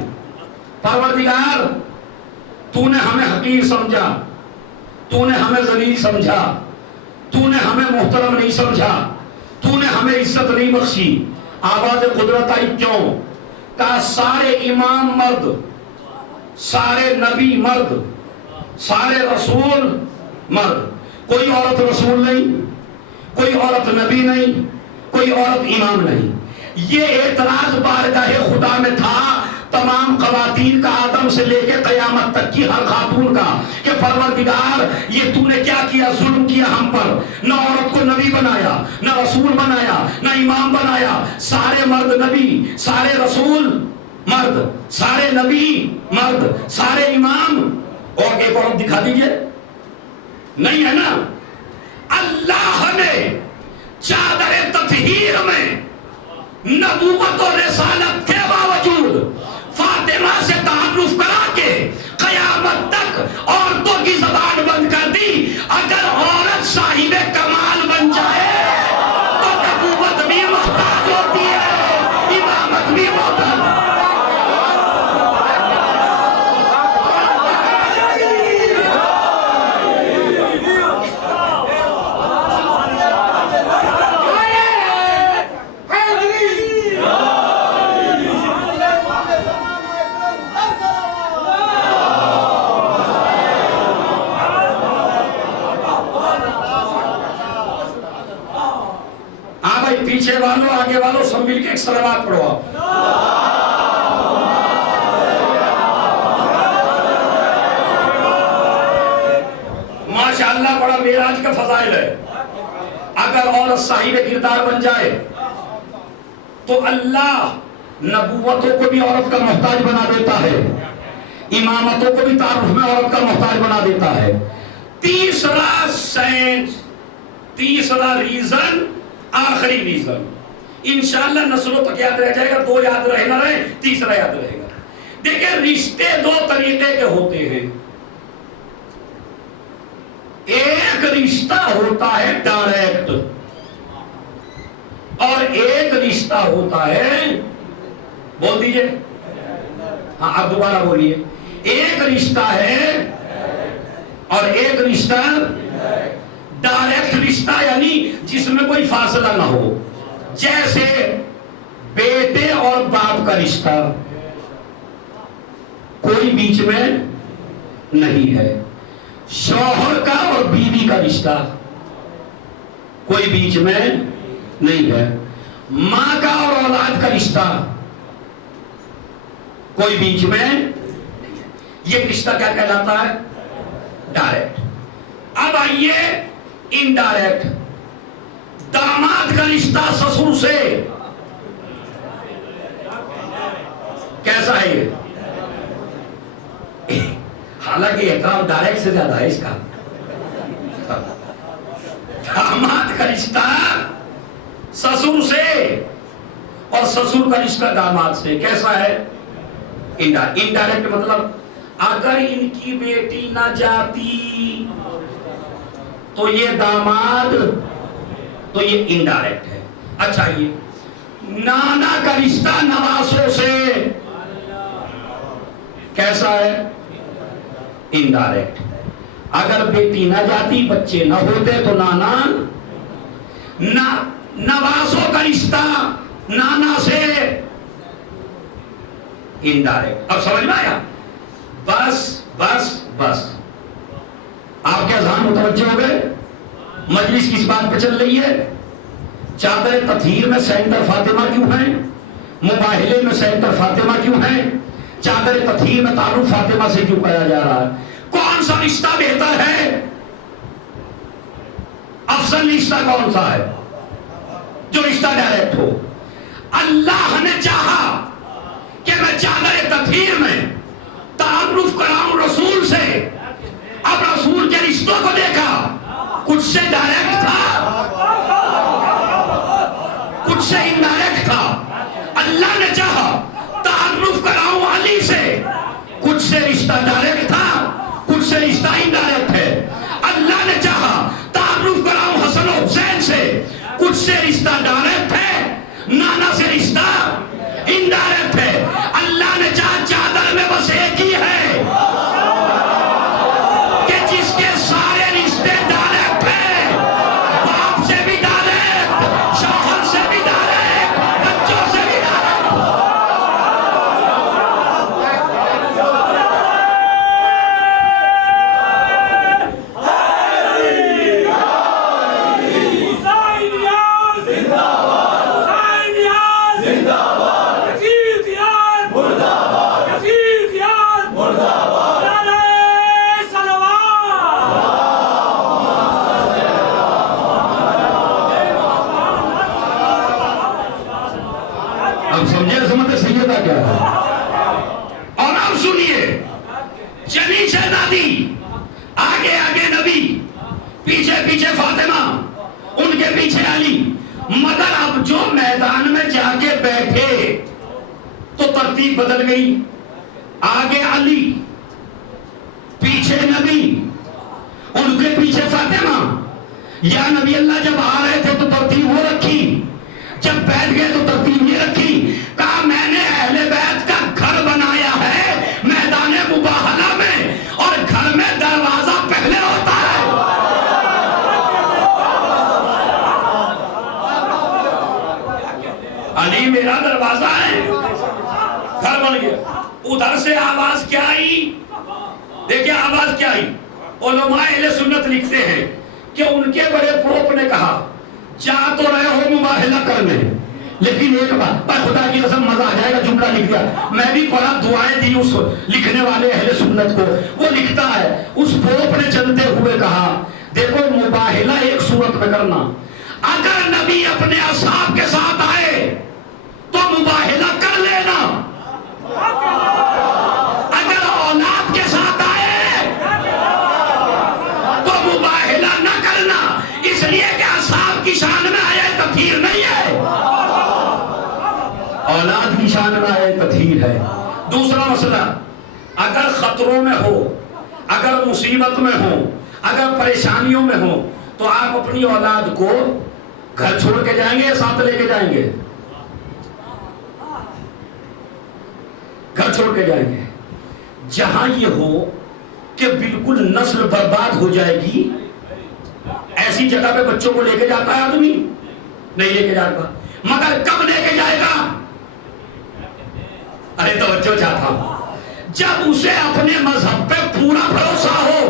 پروردگار تو نے ہمیں حقیر سمجھا، تو نے ہمیں ذلیل سمجھا، تو نے ہمیں محترم نہیں سمجھا، تو نے ہمیں عزت نہیں بخشی. آواز قدرت آئی کیوں؟ کہا سارے امام مرد، سارے نبی مرد، سارے رسول مرد، کوئی عورت رسول نہیں، کوئی عورت نبی نہیں، کوئی عورت امام نہیں. یہ اعتراض بارگاہ خدا میں تھا تمام خواتین کا، آدم سے لے کے قیامت تک کی ہر خاتون کا، کہ پروردگار یہ تو نے کیا کیا؟ ظلم کیا ہم پر. نہ عورت کو نبی بنایا، نہ رسول بنایا، نہ امام بنایا. سارے مرد نبی، سارے رسول مرد، سارے نبی مرد، سارے امام. اور ایک عورت دکھا دیجئے. نہیں ہے نا. اللہ نے چادر تطہیر میں نبوت و رسالت کے باوجود فاطمہ سے تعارف کرا کے قیامت تک عورتوں کی زبان بند کر دی. اگر عورت صاحب کمال بن جائے تو نبوت بھی محتاج ہوتی ہے، امامت بھی محتاج. پیچھے والوں آگے والوں سب مل کے ایک صلوات پڑھو. ماشاءاللہ بڑا معراج کا فضائل ہے. اگر عورت صاحب کردار بن جائے تو اللہ نبوتوں کو بھی عورت کا محتاج بنا دیتا ہے، امامتوں کو بھی تعارف میں عورت کا محتاج بنا دیتا ہے. تیسرا سینس، تیسرا ریزن، آخری ریزن انشاءاللہ نسلوں تک یاد رہ جائے گا، دو یاد رہے نہ رہے، تیسرا یاد رہے گا۔ دیکھیں رشتے دو طریقے کے ہوتے ہیں، ایک رشتہ ہوتا ہے ڈائریکٹ اور ایک رشتہ ہوتا ہے، بول دیجئے، ہاں اب دوبارہ بولیے، ایک رشتہ ہے اور ایک رشتہ ڈائریکٹ رشتہ، یعنی جس میں کوئی فاصلہ نہ ہو، جیسے بیٹے اور باپ کا رشتہ کوئی بیچ میں نہیں ہے، شوہر کا اور بیوی کا رشتہ کوئی بیچ میں نہیں ہے، ماں کا اور اولاد کا رشتہ کوئی بیچ میں نہیں ہے، یہ رشتہ کیا کہلاتا ہے؟ ڈائریکٹ۔ اب آئیے انڈائریکٹ، داماد کا رشتہ سسر سے کیسا ہے یہ؟ حالانکہ احترام ڈائریکٹ سے زیادہ ہے اس کا۔ داماد کا رشتہ سسر سے اور سسر کا رشتہ داماد سے کیسا ہے؟ انڈائریکٹ مطلب اگر ان کی بیٹی نہ جاتی تو یہ داماد، تو یہ انڈائریکٹ ہے۔ اچھا یہ نانا کا رشتہ نواسوں سے کیسا ہے؟ انڈائریکٹ۔ اگر بیٹی نہ جاتی، بچے نہ ہوتے تو نانا، نواسوں کا رشتہ نانا سے انڈائریکٹ۔ اب سمجھ میں آیا؟ بس بس بس آپ کے اذہان متوجہ ہو گئے؟ مجلس کس بات پہ چل رہی ہے؟ چادر تطہیر میں سینٹر فاطمہ کیوں ہیں؟ مباہلے میں سینٹر فاطمہ کیوں ہیں؟ چادر تطہیر میں تعارف فاطمہ سے کیوں کہا جا رہا ہے؟ کون سا رشتہ بہتر ہے؟ افضل رشتہ کون سا ہے؟ جو رشتہ ڈائریکٹ ہو۔ اللہ نے چاہا کہ میں چادر تطہیر میں تعارف کراؤں رسول سے، اب رسول کے رشتوں کو دیکھا، کچھ سے ڈائریکٹ تھا، کچھ سے انڈائریکٹ تھا۔ اللہ نے چاہا تعارف کراؤں علی سے، کچھ سے رشتہ ڈائریکٹ تھا، کچھ سے رشتہ انڈائریکٹ ہے۔ اللہ نے چاہا تعارف کراؤں حسن و حسین سے، کچھ سے رشتہ ڈائریکٹ ہے، نانا سے رشتہ انڈائریکٹ ہے۔ اللہ نے چاہا چادر میں بس ایک ہی ہے کہ جس کے سارے رشتے ڈائریکٹ ہیں، باپ سے بھی ڈائریکٹ، شوہر سے بھی ڈائریکٹ، بچوں سے بھی ڈائریکٹ۔ اب سمجھے عظمت سیدہ کیا ہے؟ اور اب سنیے، چلی شہزادی، آگے آگے نبی، پیچھے پیچھے فاطمہ، ان کے پیچھے علی، مگر اب جو میدان میں جا کے بیٹھے تو ترتیب بدل گئی، آگے علی، پیچھے نبی، ان کے پیچھے فاطمہ۔ یا نبی اللہ جب آ رہے تھے تو ترتیب وہ رکھی، جب بیٹھ گئے تو ترتیب یہ رکھی، کہا میں نے اہل بیت کا گھر بنایا ہے میدان مباہلہ میں، اور گھر میں دروازہ پہلے ہوتا ہے۔ علی میرا دروازہ ہے، گھر بن گیا۔ ادھر سے آواز کیا آئی؟ دیکھیں آواز کیا آئی؟ علماء اہل سنت لکھتے ہیں کہ ان کے بڑے پروپ نے کہا جا تو رہے ہو مباہلہ کرنے، لیکن ایک بات پر خدا کی قسم مزہ آ جائے گا، جملہ لکھ دیا، میں بھی پڑھا، دعائیں دی اس لکھنے والے اہل سنت کو، وہ لکھتا ہے اس پروپ نے چلتے ہوئے کہا دیکھو مباہلہ ایک صورت میں کرنا، اگر نبی اپنے اصحاب کے ساتھ آئے تو مباہلہ کر لینا، اگر اولاد کے ساتھ آئے تو اصحاب کی شان میں آیت تطہیر نہیں ہے، اولاد کی شان میں آیت تطہیر ہے۔ دوسرا مسئلہ، اگر خطروں میں ہو، اگر مصیبت میں ہو، اگر پریشانیوں میں ہو، تو آپ اپنی اولاد کو گھر چھوڑ کے جائیں گے یا ساتھ لے کے جائیں گے؟ گھر چھوڑ کے جائیں گے۔ جہاں یہ ہو کہ بالکل نسل برباد ہو جائے گی، ایسی جگہ پہ بچوں کو لے کے جاتا ہے آدمی؟ نہیں لے کے جائے گا۔ مگر کب لے کے جائے گا؟ ارے توجہ چاہتا ہوں، جب اسے اپنے مذہب پہ پورا بھروسہ ہو،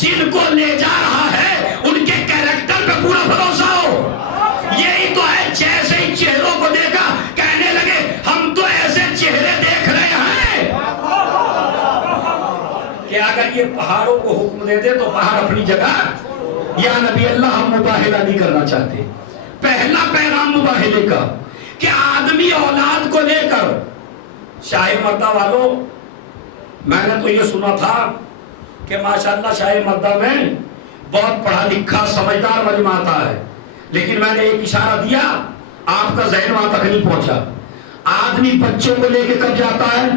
جن کو لے جا رہا ہے ان کے کیریکٹر پہ پورا بھروسہ ہو۔ یہی تو ہے، جیسے ہی چہروں کو دیکھا کہنے لگے ہم تو ایسے چہرے دیکھ رہے ہیں کہ اگر یہ پہاڑوں کو حکم دے دے تو پہاڑ اپنی جگہ، یا نبی اللہ ہم مباہلہ نہیں کرنا چاہتے۔ پہلا پیغام مباہلے کا کہ آدمی اولاد کو لے کر، شاہ مردہ والوں، میں نے تو یہ سنا تھا کہ ماشاءاللہ شاہ مردہ میں بہت پڑھا لکھا سمجھدار مجمع آتا ہے، لیکن میں نے ایک اشارہ دیا، آپ کا ذہن وہاں تک نہیں پہنچا۔ آدمی بچوں کو لے کے کب جاتا ہے؟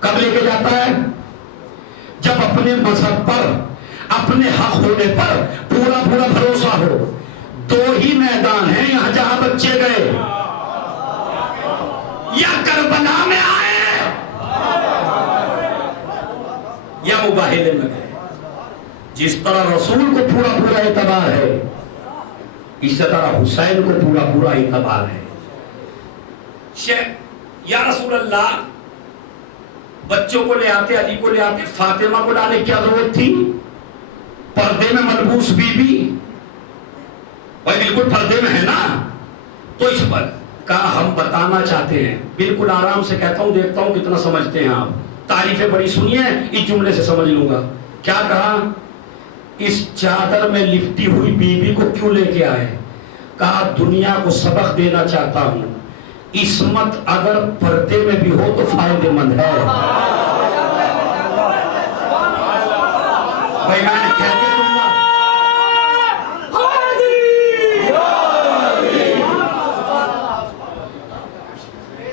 کب لے کے جاتا ہے؟ جب اپنے مذہب پر، اپنے حق ہونے پر پورا پورا بھروسہ ہو۔ دو ہی میدان ہیں یہاں جہاں بچے گئے، یا کربلا میں آئے یا مباہلے میں گئے۔ جس طرح رسول کو پورا پورا اعتبار ہے، اس طرح حسین کو پورا پورا اعتبار ہے۔ یا رسول اللہ، بچوں کو لے آتے، علی کو لے آتے، فاطمہ کو لانے کی کیا ضرورت تھی؟ پردے میں ملبوس بی بی، بھائی بالکل پردے میں ہے نا۔ تو اس پر کہا ہم بتانا چاہتے ہیں، بالکل آرام سے کہتا ہوں، دیکھتا ہوں کتنا سمجھتے ہیں آپ، تعریفیں بڑی سنیے، اس جملے سے سمجھ لوں گا۔ کیا کہا؟ اس چادر میں لپٹی ہوئی بی بی کو کیوں لے کے آئے؟ کہا دنیا کو سبق دینا چاہتا ہوں، عصمت اگر پردے میں بھی ہو تو فائدے مند ہے۔ بھائی میں نے کہتے دوں گا،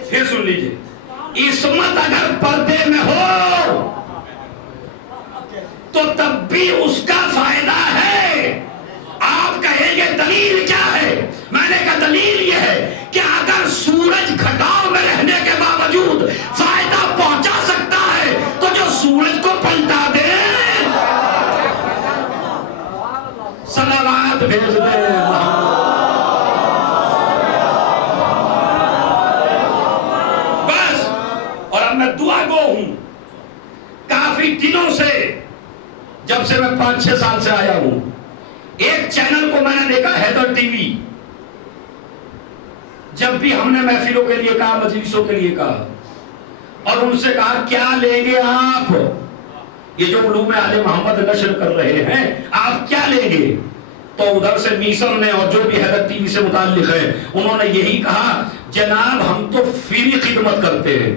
پھر سن لیجئے، عصمت اگر پردے میں ہو تو تب بھی اس کا فائدہ ہے۔ آپ کہیں گے دلیل کیا ہے؟ میں نے کہا دلیل یہ ہے کہ اگر سورج گھٹاؤ میں رہنے کے باوجود فائدہ پہنچا سکتا ہے تو جو سورج کو پلٹا دے، صلوات بھیج دے۔ بس، اور اب میں دعا گو ہوں، کافی دنوں سے، جب سے میں 5-6 سال سے آیا ہوں، ایک چینل کو میں نے دیکھا، حیدر ٹی وی، جب بھی ہم نے محفلوں کے لیے کہا، مجلسوں کے لیے کہا، اور ان سے کہا کیا لیں گے آپ؟ یہ جو علوم آل محمد نشر کر رہے ہیں آپ کیا لیں گے؟ تو ادھر سے میسر نے اور جو بھی حیدر ٹی وی سے متعلق ہے انہوں نے یہی کہا، جناب ہم تو فری خدمت کرتے ہیں۔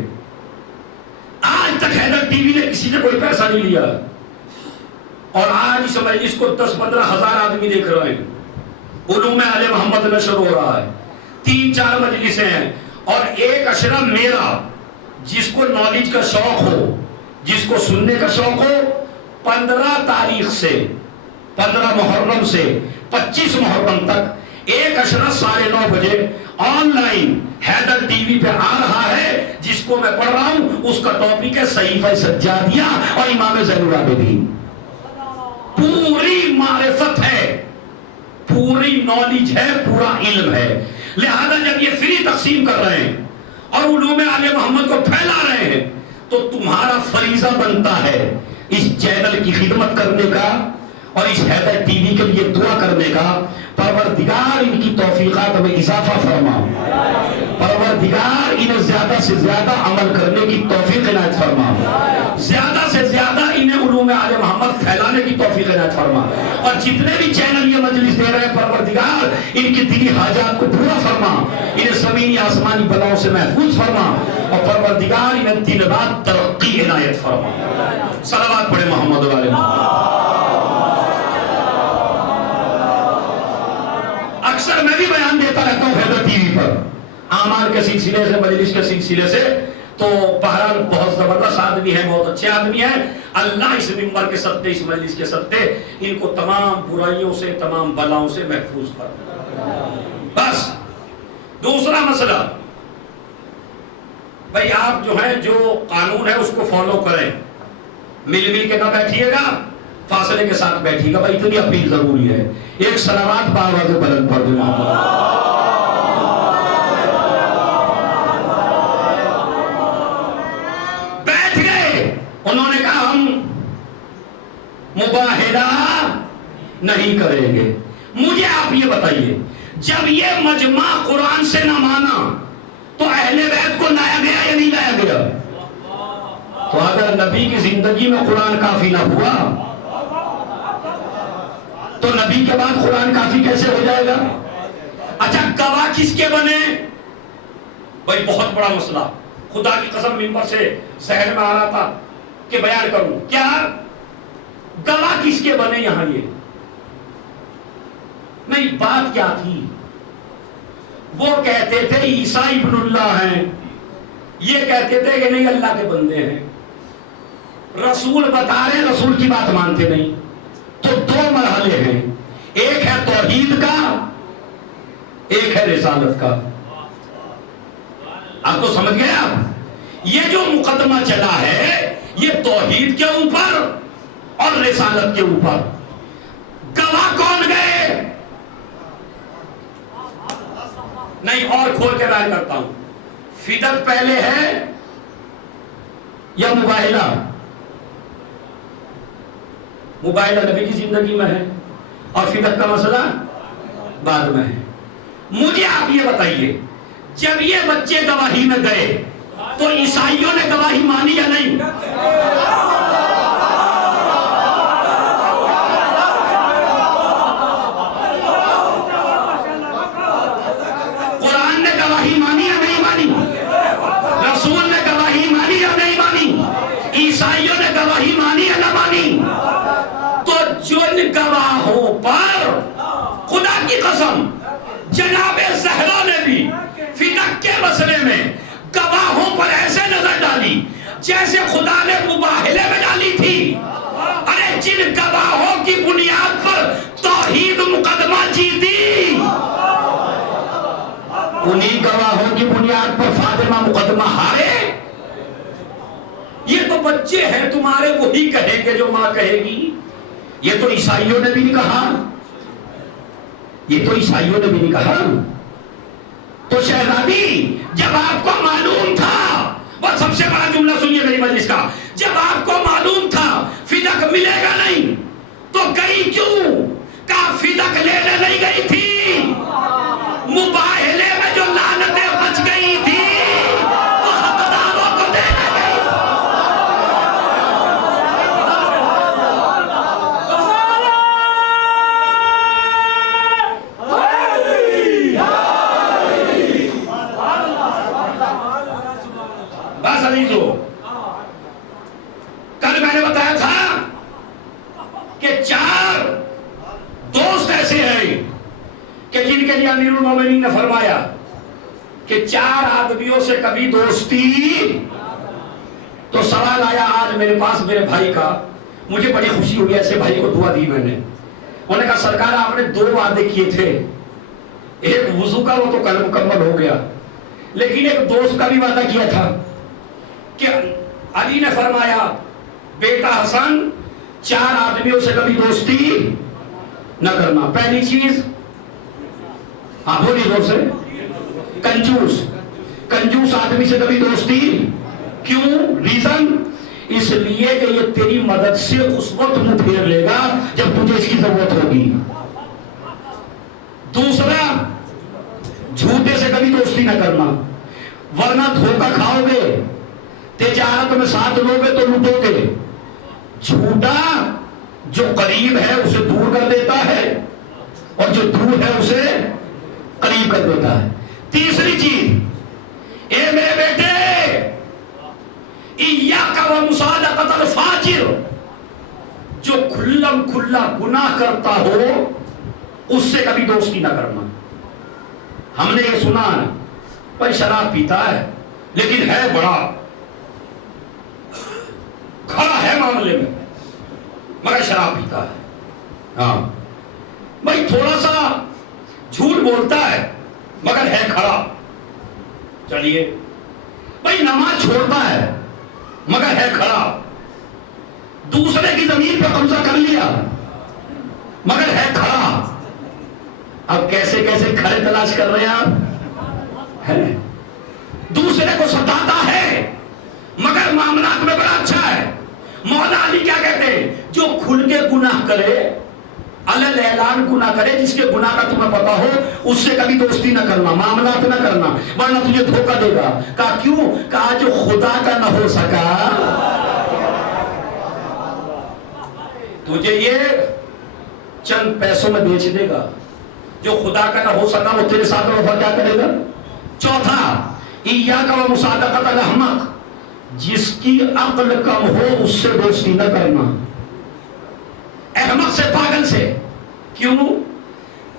آج تک حیدر ٹی وی نے کسی سے کوئی پیسہ نہیں لیا، اور آج اس مجلس کو 10-15 ہزار آدمی دیکھ رہے ہیں، علوم آل محمد نشر ہو رہا ہے، 3-4 مجلسیں ہیں، اور ایک اشرا میرا، جس کو نالج کا شوق ہو، جس کو سننے کا شوق ہو، 15 تاریخ سے 15 محرم سے 25 محرم تک ایک اشرا 9:30 بجے online Haider T V پہ آ رہا ہے، جس کو میں پڑھ رہا ہوں، اس کا ٹاپک ہے صحیفہ سجادیہ اور امام زین العابدین۔ پوری معرفت ہے، پوری نالج ہے، پورا علم ہے۔ لہذا جب یہ فری تقسیم کر رہے ہیں اور علوم آل محمد کو پھیلا رہے ہیں تو تمہارا فریضہ بنتا ہے اس چینل کی خدمت کرنے کا اور اس حیدر ٹی وی کے لیے دعا کرنے کا۔ پروردگار ان کی توفیقات میں اضافہ فرما، پروردگار انہیں زیادہ سے زیادہ عمل کرنے کی توفیق عنایت فرما، زیادہ سے زیادہ انہیں علوم آل محمد پھیلانے کی توفیق عنایت فرما، اور جتنے بھی چینل یہ مجلس دے رہے ہیں پروردگار ان کی دلی حاجات کو پورا فرما، انہیں زمینی آسمانی بلاؤں سے محفوظ فرما، اور پروردگار انہیں دن رات ترقی عنایت فرما۔ صلوات پڑھے محمد علیہ محمد۔ اکثر میں بھی بیان دیتا رہتا ہوں حیدر ٹی وی پر، اعمال کے سلسلے سے، مجلس کے سلسلے سے. تو بہرحال بہت زبردست آدمی ہے، بہت اچھے آدمی ہیں. اللہ اس منبر کے صدقے، اس مجلس کے صدقے ان کو تمام برائیوں سے، تمام بلاؤں سے محفوظ فرمائے. بس دوسرا مسئلہ، بھائی آپ جو ہیں جو قانون ہے اس کو فالو کریں، مل کے نہ بیٹھیے گا، فاصلے کے ساتھ بیٹھیے گا. بھائی اتنی اپیل ضروری ہے. ایک صلوات باوازِ بلند پڑھ دیں. بیٹھ گئے، انہوں نے کہا ہم مباہلہ نہیں کریں گے. مجھے آپ یہ بتائیے، جب یہ مجمع قرآن سے نہ مانا تو اہل بیت کو لایا گیا یا نہیں لایا گیا؟ تو اگر نبی کی زندگی میں قرآن کافی نہ ہوا تو نبی کے بعد قرآن کافی کیسے ہو جائے گا؟ اچھا گواہ کس کے بنے؟ بھائی بہت بڑا مسئلہ، خدا کی قسم منبر سے ذہن میں آ رہا تھا کہ بیان کروں. کیا گواہ کس کے بنے یہاں؟ یہ نہیں، بات کیا تھی؟ وہ کہتے تھے عیسیٰ ابن اللہ ہیں، یہ کہتے تھے کہ نہیں اللہ کے بندے ہیں. رسول بتا رہے، رسول کی بات مانتے نہیں. تو دو مرحلے ہیں، ایک ہے توحید کا، ایک ہے رسالت کا. آپ تو سمجھ گئے آپ؟ یہ جو مقدمہ چلا ہے یہ توحید کے اوپر اور رسالت کے اوپر. گواہ کون گئے؟ نہیں، اور کھول کے بیان کرتا ہوں. فدق پہلے ہے یا مباہلہ؟ مباہلہ نبی کی زندگی میں ہے اور فدق کا مسئلہ بعد میں ہے. مجھے آپ یہ بتائیے، جب یہ بچے گواہی میں گئے تو عیسائیوں نے گواہی مانی یا نہیں؟ قرآن نے گواہی مانی یا نہیں مانی؟ رسول نے گواہی مانی یا نہیں مانی؟ عیسائیوں نے گواہی مانی یا نہ مانی؟ تو جن گواہوں پر خدا کی قسم جناب زہرا نے بھی فدق کے مسئلے میں گواہوں پر ایسے نظر ڈالی جیسے خدا نے مباہلے میں ڈالی تھی. ارے جن گواہوں کی بنیاد پر توحید مقدمہ جیتی، انہی گواہوں کی بنیاد پر فاطمہ مقدمہ ہارے. یہ تو بچے ہیں تمہارے، وہی کہیں گے جو ماں کہے گی. یہ تو عیسائیوں نے بھی نہیں کہا، یہ تو عیسائیوں نے بھی نہیں کہا. تو شہزادی جب آپ کو معلوم تھا، بس سب سے بڑا جملہ سنیے میری مجلس کا، جب آپ کو معلوم تھا فدق ملے گا نہیں تو گئی کیوں؟ کہا فدق لینے نہیں گئی تھی، مباہلے میں جو لعنتیں بچ گئی تھی وہ حقداروں کو دینے گئی. بس عزیزو، کل میں نے بتایا تھا کہ 4 دوست ایسے ہیں کہ جن کے لیے امیر المومنین نے فرمایا کہ 4 آدمیوں سے کبھی دوستی. تو سوال آیا آج میرے پاس میرے بھائی کا، مجھے بڑی خوشی ہوئی، ایسے بھائی کو دعا دی میں نے. انہوں نے کہا سرکار آپ نے 2 وعدے کیے تھے، ایک وضو کا وہ تو کل مکمل ہو گیا، لیکن ایک دوست کا بھی وعدہ کیا تھا کہ علی نے فرمایا بیٹا حسن 4 آدمیوں سے کبھی دوستی نہ کرنا. پہلی چیز، ہاں بولی زور سے، کنجوس آدمی سے کبھی دوستی. کیوں؟ ریزن اس لیے کہ یہ تیری مدد سے اس وقت منہ پھیر لے گا جب تجھے اس کی ضرورت ہوگی. دوسرا، جھوٹے سے کبھی دوستی نہ کرنا، ورنہ دھوکہ کھاؤ گے، تجارت میں ساتھ لو گے تو لوٹو گے. جھوٹا جو قریب ہے اسے دور کر دیتا ہے اور جو دور ہے اسے قریب کر دیتا ہے. تیسری چیز، اے میرے بیٹے ایاک و مصادقۃ الفاجر، جو کھلم کھلا گناہ کرتا ہو اس سے کبھی دوستی نہ کرنا. ہم نے یہ سنا ہے بھائی شراب پیتا ہے لیکن ہے بڑا کھڑا ہے معاملے میں، مگر شراب پیتا ہے. ہاں بھائی تھوڑا سا جھوٹ بولتا ہے مگر ہے کھڑا. چلیے بھائی نماز چھوڑتا ہے مگر ہے کھڑا. دوسرے کی زمین پہ قبضہ کر لیا مگر ہے کھڑا. اب کیسے کیسے کھڑے تلاش کر رہے ہیں آپ؟ ہے دوسرے کو ستاتا ہے مگر معاملات میں بڑا اچھا ہے. مولا علی کیا کہتے ہیں؟ جو کھل کے گناہ کرے، علل اعلان گناہ کرے، جس کے گناہ کا تمہیں پتا ہو، اس سے کبھی دوستی نہ کرنا، معاملات نہ کرنا، ورنہ تجھے دھوکہ دے گا. کہا کیوں؟ کہا جو خدا کا نہ ہو سکا تجھے یہ چند پیسوں میں بیچ دے گا. جو خدا کا نہ ہو سکا وہ تیرے ساتھ وفا کیا کرے گا. چوتھا، ایاک و مصادقۃ الاحمق، جس کی عقل کم ہو اس سے دوستی نہ کرنا. احمق سے، پاگل سے. کیوں؟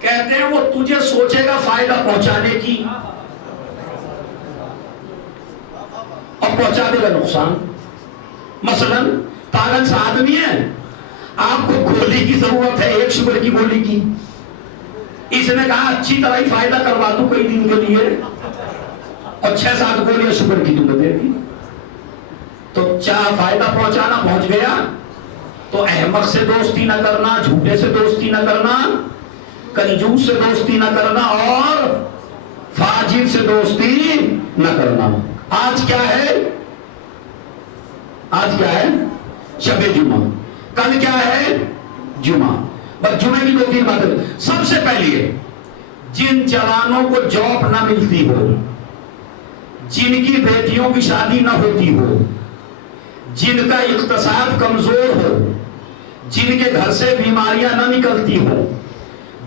کہتے ہیں وہ تجھے سوچے گا فائدہ پہنچانے کی اور پہنچا دے گا نقصان. مثلا پاگل سا آدمی ہے، آپ کو گولی کی ضرورت ہے، 1 شوگر کی گولی کی. اس نے کہا اچھی طرح ہی فائدہ کروا دوں کئی دن کے لیے، اور 6-7 گولیاں شوگر کی تمہیں دے دی. تو چاہ فائدہ پہنچانا، پہنچ گیا. تو احمق سے دوستی نہ کرنا، جھوٹے سے دوستی نہ کرنا، کنجوس سے دوستی نہ کرنا، اور فاجر سے دوستی نہ کرنا. آج کیا ہے؟ آج کیا ہے؟ شب جمعہ. کل کیا ہے؟ جمعہ. بس جمعہ کی 2-3 باتیں. سب سے پہلے جن جوانوں کو جاب نہ ملتی ہو، جن کی بیٹیوں کی شادی نہ ہوتی ہو، جن کا اقتصاد کمزور ہو، جن کے گھر سے بیماریاں نہ نکلتی ہو،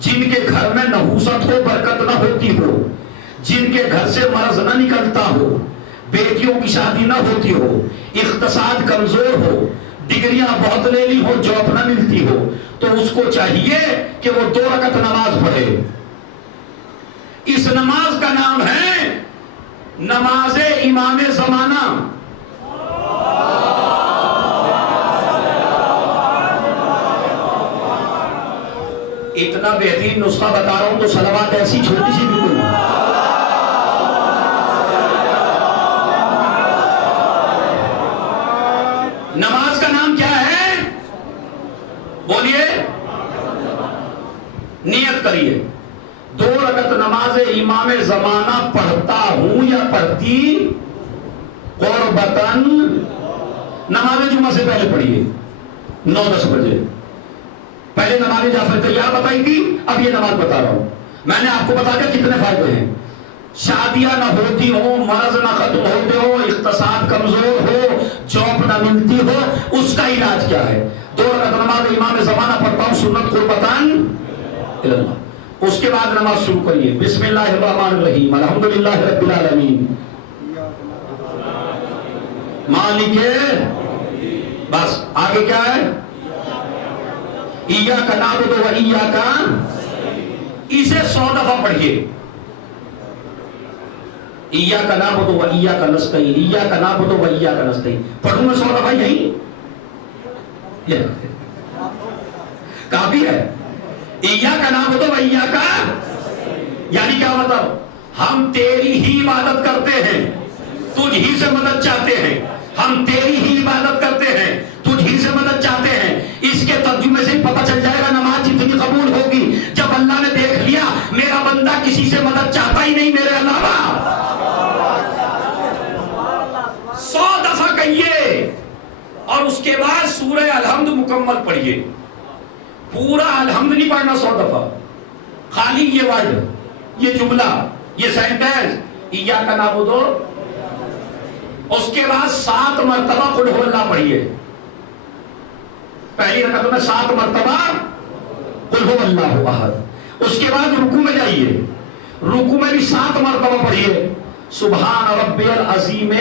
جن کے گھر میں نحوست ہو، برکت نہ ہوتی ہو، جن کے گھر سے مرض نہ نکلتا ہو، بیٹیوں کی شادی نہ ہوتی ہو، اقتصاد کمزور ہو، ڈگریاں بہت لے لی ہو، جاب نہ ملتی ہو، تو اس کو چاہیے کہ وہ 2 رکعت نماز پڑھے. اس نماز کا نام ہے نماز امام زمانہ. اتنا بہترین نسخہ بتا رہا ہوں تو صلوات ایسی چھوٹی سی بھی کوئی. نماز کا نام کیا ہے؟ بولیے. نیت کریے 2 رکعت نماز امام زمانہ پڑھتا ہوں یا پڑھتی قربتاً. نماز جمعہ سے پہلے پڑھیے 9-10 بجے. پہلے نماز جعفر تیار بتائی تھی، اب یہ نماز بتا رہا ہوں. میں نے آپ کو بتا دیا کتنے فائدے ہیں. شادیاں نہ ہوتی ہو، مرض نہ ختم ہوتے ہو، اقتصاد کمزور ہو، جاب نہ ملتی ہو، اس کا علاج کیا ہے؟ 2 رکعت نماز امام زمانہ پڑھتا ہوں سنت قربتاً اللہ. اس کے بعد نماز شروع کریے. بسم اللہ الرحمن الرحیم، الحمدللہ رب العالمین، مالک. بس آگے کیا ہے؟ ایاک نعبد و ایاک. اسے 100 دفعہ پڑھیے. ایاک نعبد و ایاک نستعین، ایاک نعبد و ایاک نستعین. پڑھوں میں 100 دفعہ یہی کافی ہے. ایاک نعبد و ایاک یعنی کیا مطلب؟ ہم تیری ہی عبادت کرتے ہیں، تجھ ہی سے مدد چاہتے ہیں. ہم تیری ہی عبادت کرتے ہیں، تجھ ہی سے مدد چاہتے ہیں. اس کے ترجمے سے پتہ چل جائے گا نماز جتنی قبول ہوگی جب اللہ نے دیکھ لیا میرا بندہ کسی سے مدد چاہتا ہی نہیں میرے علاوہ. 100 دفعہ کہیے اور اس کے بعد سورہ الحمد مکمل پڑھیے. پورا الحمد نہیں پڑھنا 100 دفعہ، خالی یہ ورڈ، یہ جملہ، یہ سینٹنس ایاک نعبد. اس کے بعد 7 مرتبہ قل هو اللہ پڑھیے. پہلی رکعت میں 7 مرتبہ قل هو اللہ احد. اس کے بعد رکوع میں جائیے، رکوع میں بھی 7 مرتبہ پڑھیے سبحان ربی العظیم.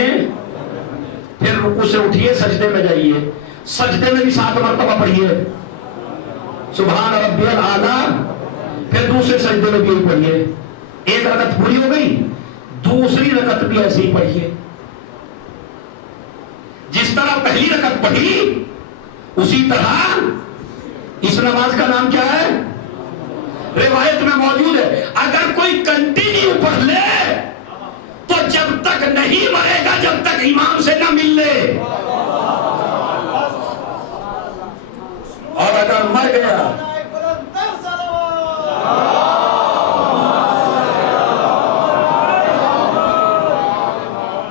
پھر رکوع سے اٹھیے، سجدے میں جائیے، سجدے میں بھی 7 مرتبہ پڑھیے سبحان ربی الاعلیٰ. پھر دوسرے سجدے میں بھی پڑھیے ایک رکعت پوری ہو گئی، دوسری رکعت بھی ایسے ہی پڑھیے، جس طرح پہلی رکعت پڑھی اسی طرح اس نماز کا نام کیا ہے؟ روایت میں موجود ہے اگر کوئی کنٹینیو پڑھ لے تو جب تک نہیں مرے گا جب تک امام سے نہ مل لے، اور اگر مر گیا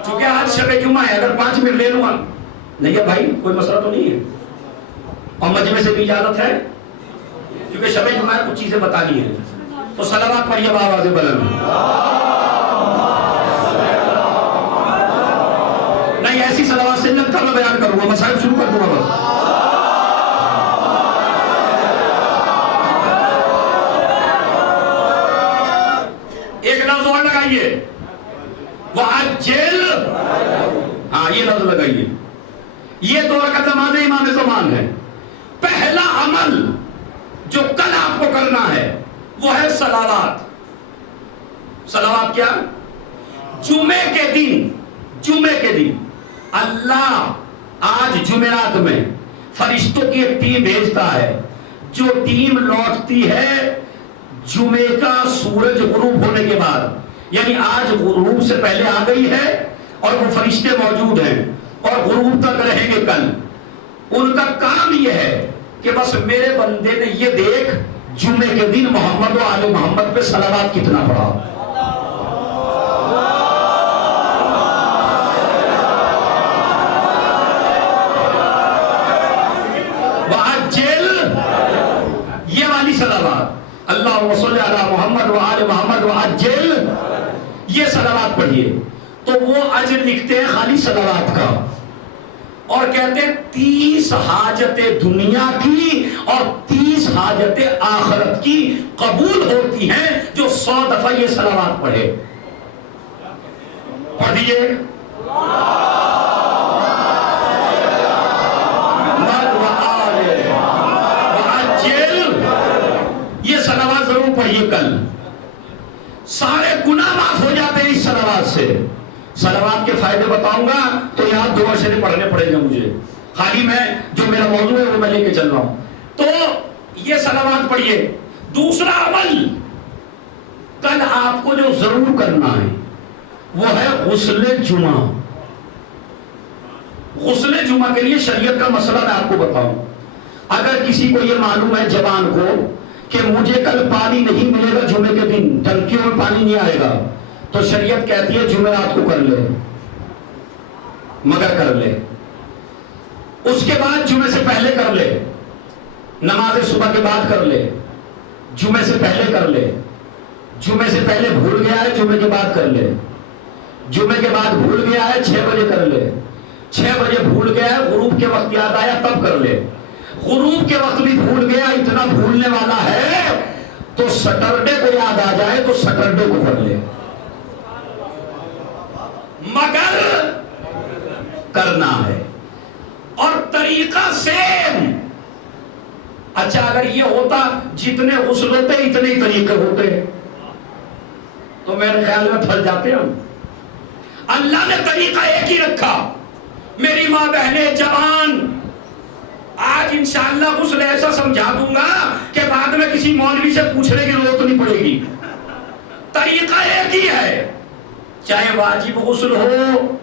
چونکہ آج شب جمعہ ہے، اگر 5 منٹ لے لوں گا نہیں ہے بھائی، کوئی مسئلہ تو نہیں ہے، اور مجمع سے بھی اجازت ہے کیونکہ شب جمعہ کچھ چیزیں بتانی ہیں، تو صلوات پڑھیے بآواز بلند، نہیں ایسی صلوات سے لگتا میں بیان کروں گا، مسائل شروع کر دوں گا بس۔ ایک لفظ اور لگائیے، وَعَجِّلْ، ہاں یہ لفظ لگائیے، یہ 2 رکعت نماز امام زمان ہے۔ پہلا عمل جو کل آپ کو کرنا ہے وہ ہے صلوات۔ صلوات کیا؟ جمعے کے دن اللہ آج جمعرات میں فرشتوں کی ایک ٹیم بھیجتا ہے، جو ٹیم لوٹتی ہے جمعے کا سورج غروب ہونے کے بعد، یعنی آج غروب سے پہلے آ گئی ہے اور وہ فرشتے موجود ہیں اور غروب تک رہیں گے کل۔ ان کا کام یہ ہے کہ بس میرے بندے نے یہ دیکھ جمعے کے دن محمد و آل محمد پہ صلوات کتنا پڑھا۔ یہ والی صلوات اللہم صلی علی محمد و آل محمد و عجل، یہ صلوات پڑھیے تو وہ اجر لکھتے ہیں خالی صلوات کا، اور کہتے ہیں 30 حاجتیں دنیا کی اور 30 حاجتیں آخرت کی قبول ہوتی ہیں جو 100 دفعہ یہ صلوات پڑھے۔ پڑھ دیجئے، یہ صلوات ضرور پڑھیے کل، سارے گناہ معاف ہو جاتے ہیں اس صلوات سے۔ صلوات کے فائدے بتاؤں گا تو یہاں 2 اشارے پڑھنے پڑیں گے مجھے، خالی میں جو میرا موضوع ہے وہ میں لے کے چل رہا ہوں۔ تو یہ صلوات پڑھیے۔ دوسرا عمل کل آپ کو جو ضرور کرنا ہے وہ ہے غسل جمعہ۔ غسل جمعہ کے لیے شریعت کا مسئلہ میں آپ کو بتاؤں، اگر کسی کو یہ معلوم ہے جوان کو کہ مجھے کل پانی نہیں ملے گا جمعے کے دن، ٹنکیوں میں پانی نہیں آئے گا، تو شریعت کہتی ہے جمعرات کو کر لے، مگر کر لے، اس کے بعد جمعے سے پہلے کر لے، نماز صبح کے بعد کر لے، جمعے سے پہلے کر لے، جمعے سے پہلے بھول گیا ہے جمعے کے بعد کر لے، جمعے کے بعد بھول گیا ہے 6 بجے کر لے، 6 بجے بھول گیا ہے غروب کے وقت یاد آیا تب کر لے، غروب کے وقت بھی بھول گیا، اتنا بھولنے والا ہے تو سیٹرڈے کو یاد آ جائے تو سیٹرڈے کو کر لے، مگر کرنا ہے۔ اور طریقہ سیم۔ اچھا اگر یہ ہوتا جتنے غسل ہوتے اتنے ہی طریقے ہوتے تو میرے خیال میں پھل جاتے ہم۔ اللہ نے طریقہ ایک ہی رکھا۔ میری ماں بہنیں جوان، آج انشاءاللہ غسل ایسا سمجھا دوں گا کہ بعد میں کسی مولوی سے پوچھنے کی ضرورت نہیں پڑے گی۔ طریقہ ایک ہی ہے، چاہے واجب غسل ہو،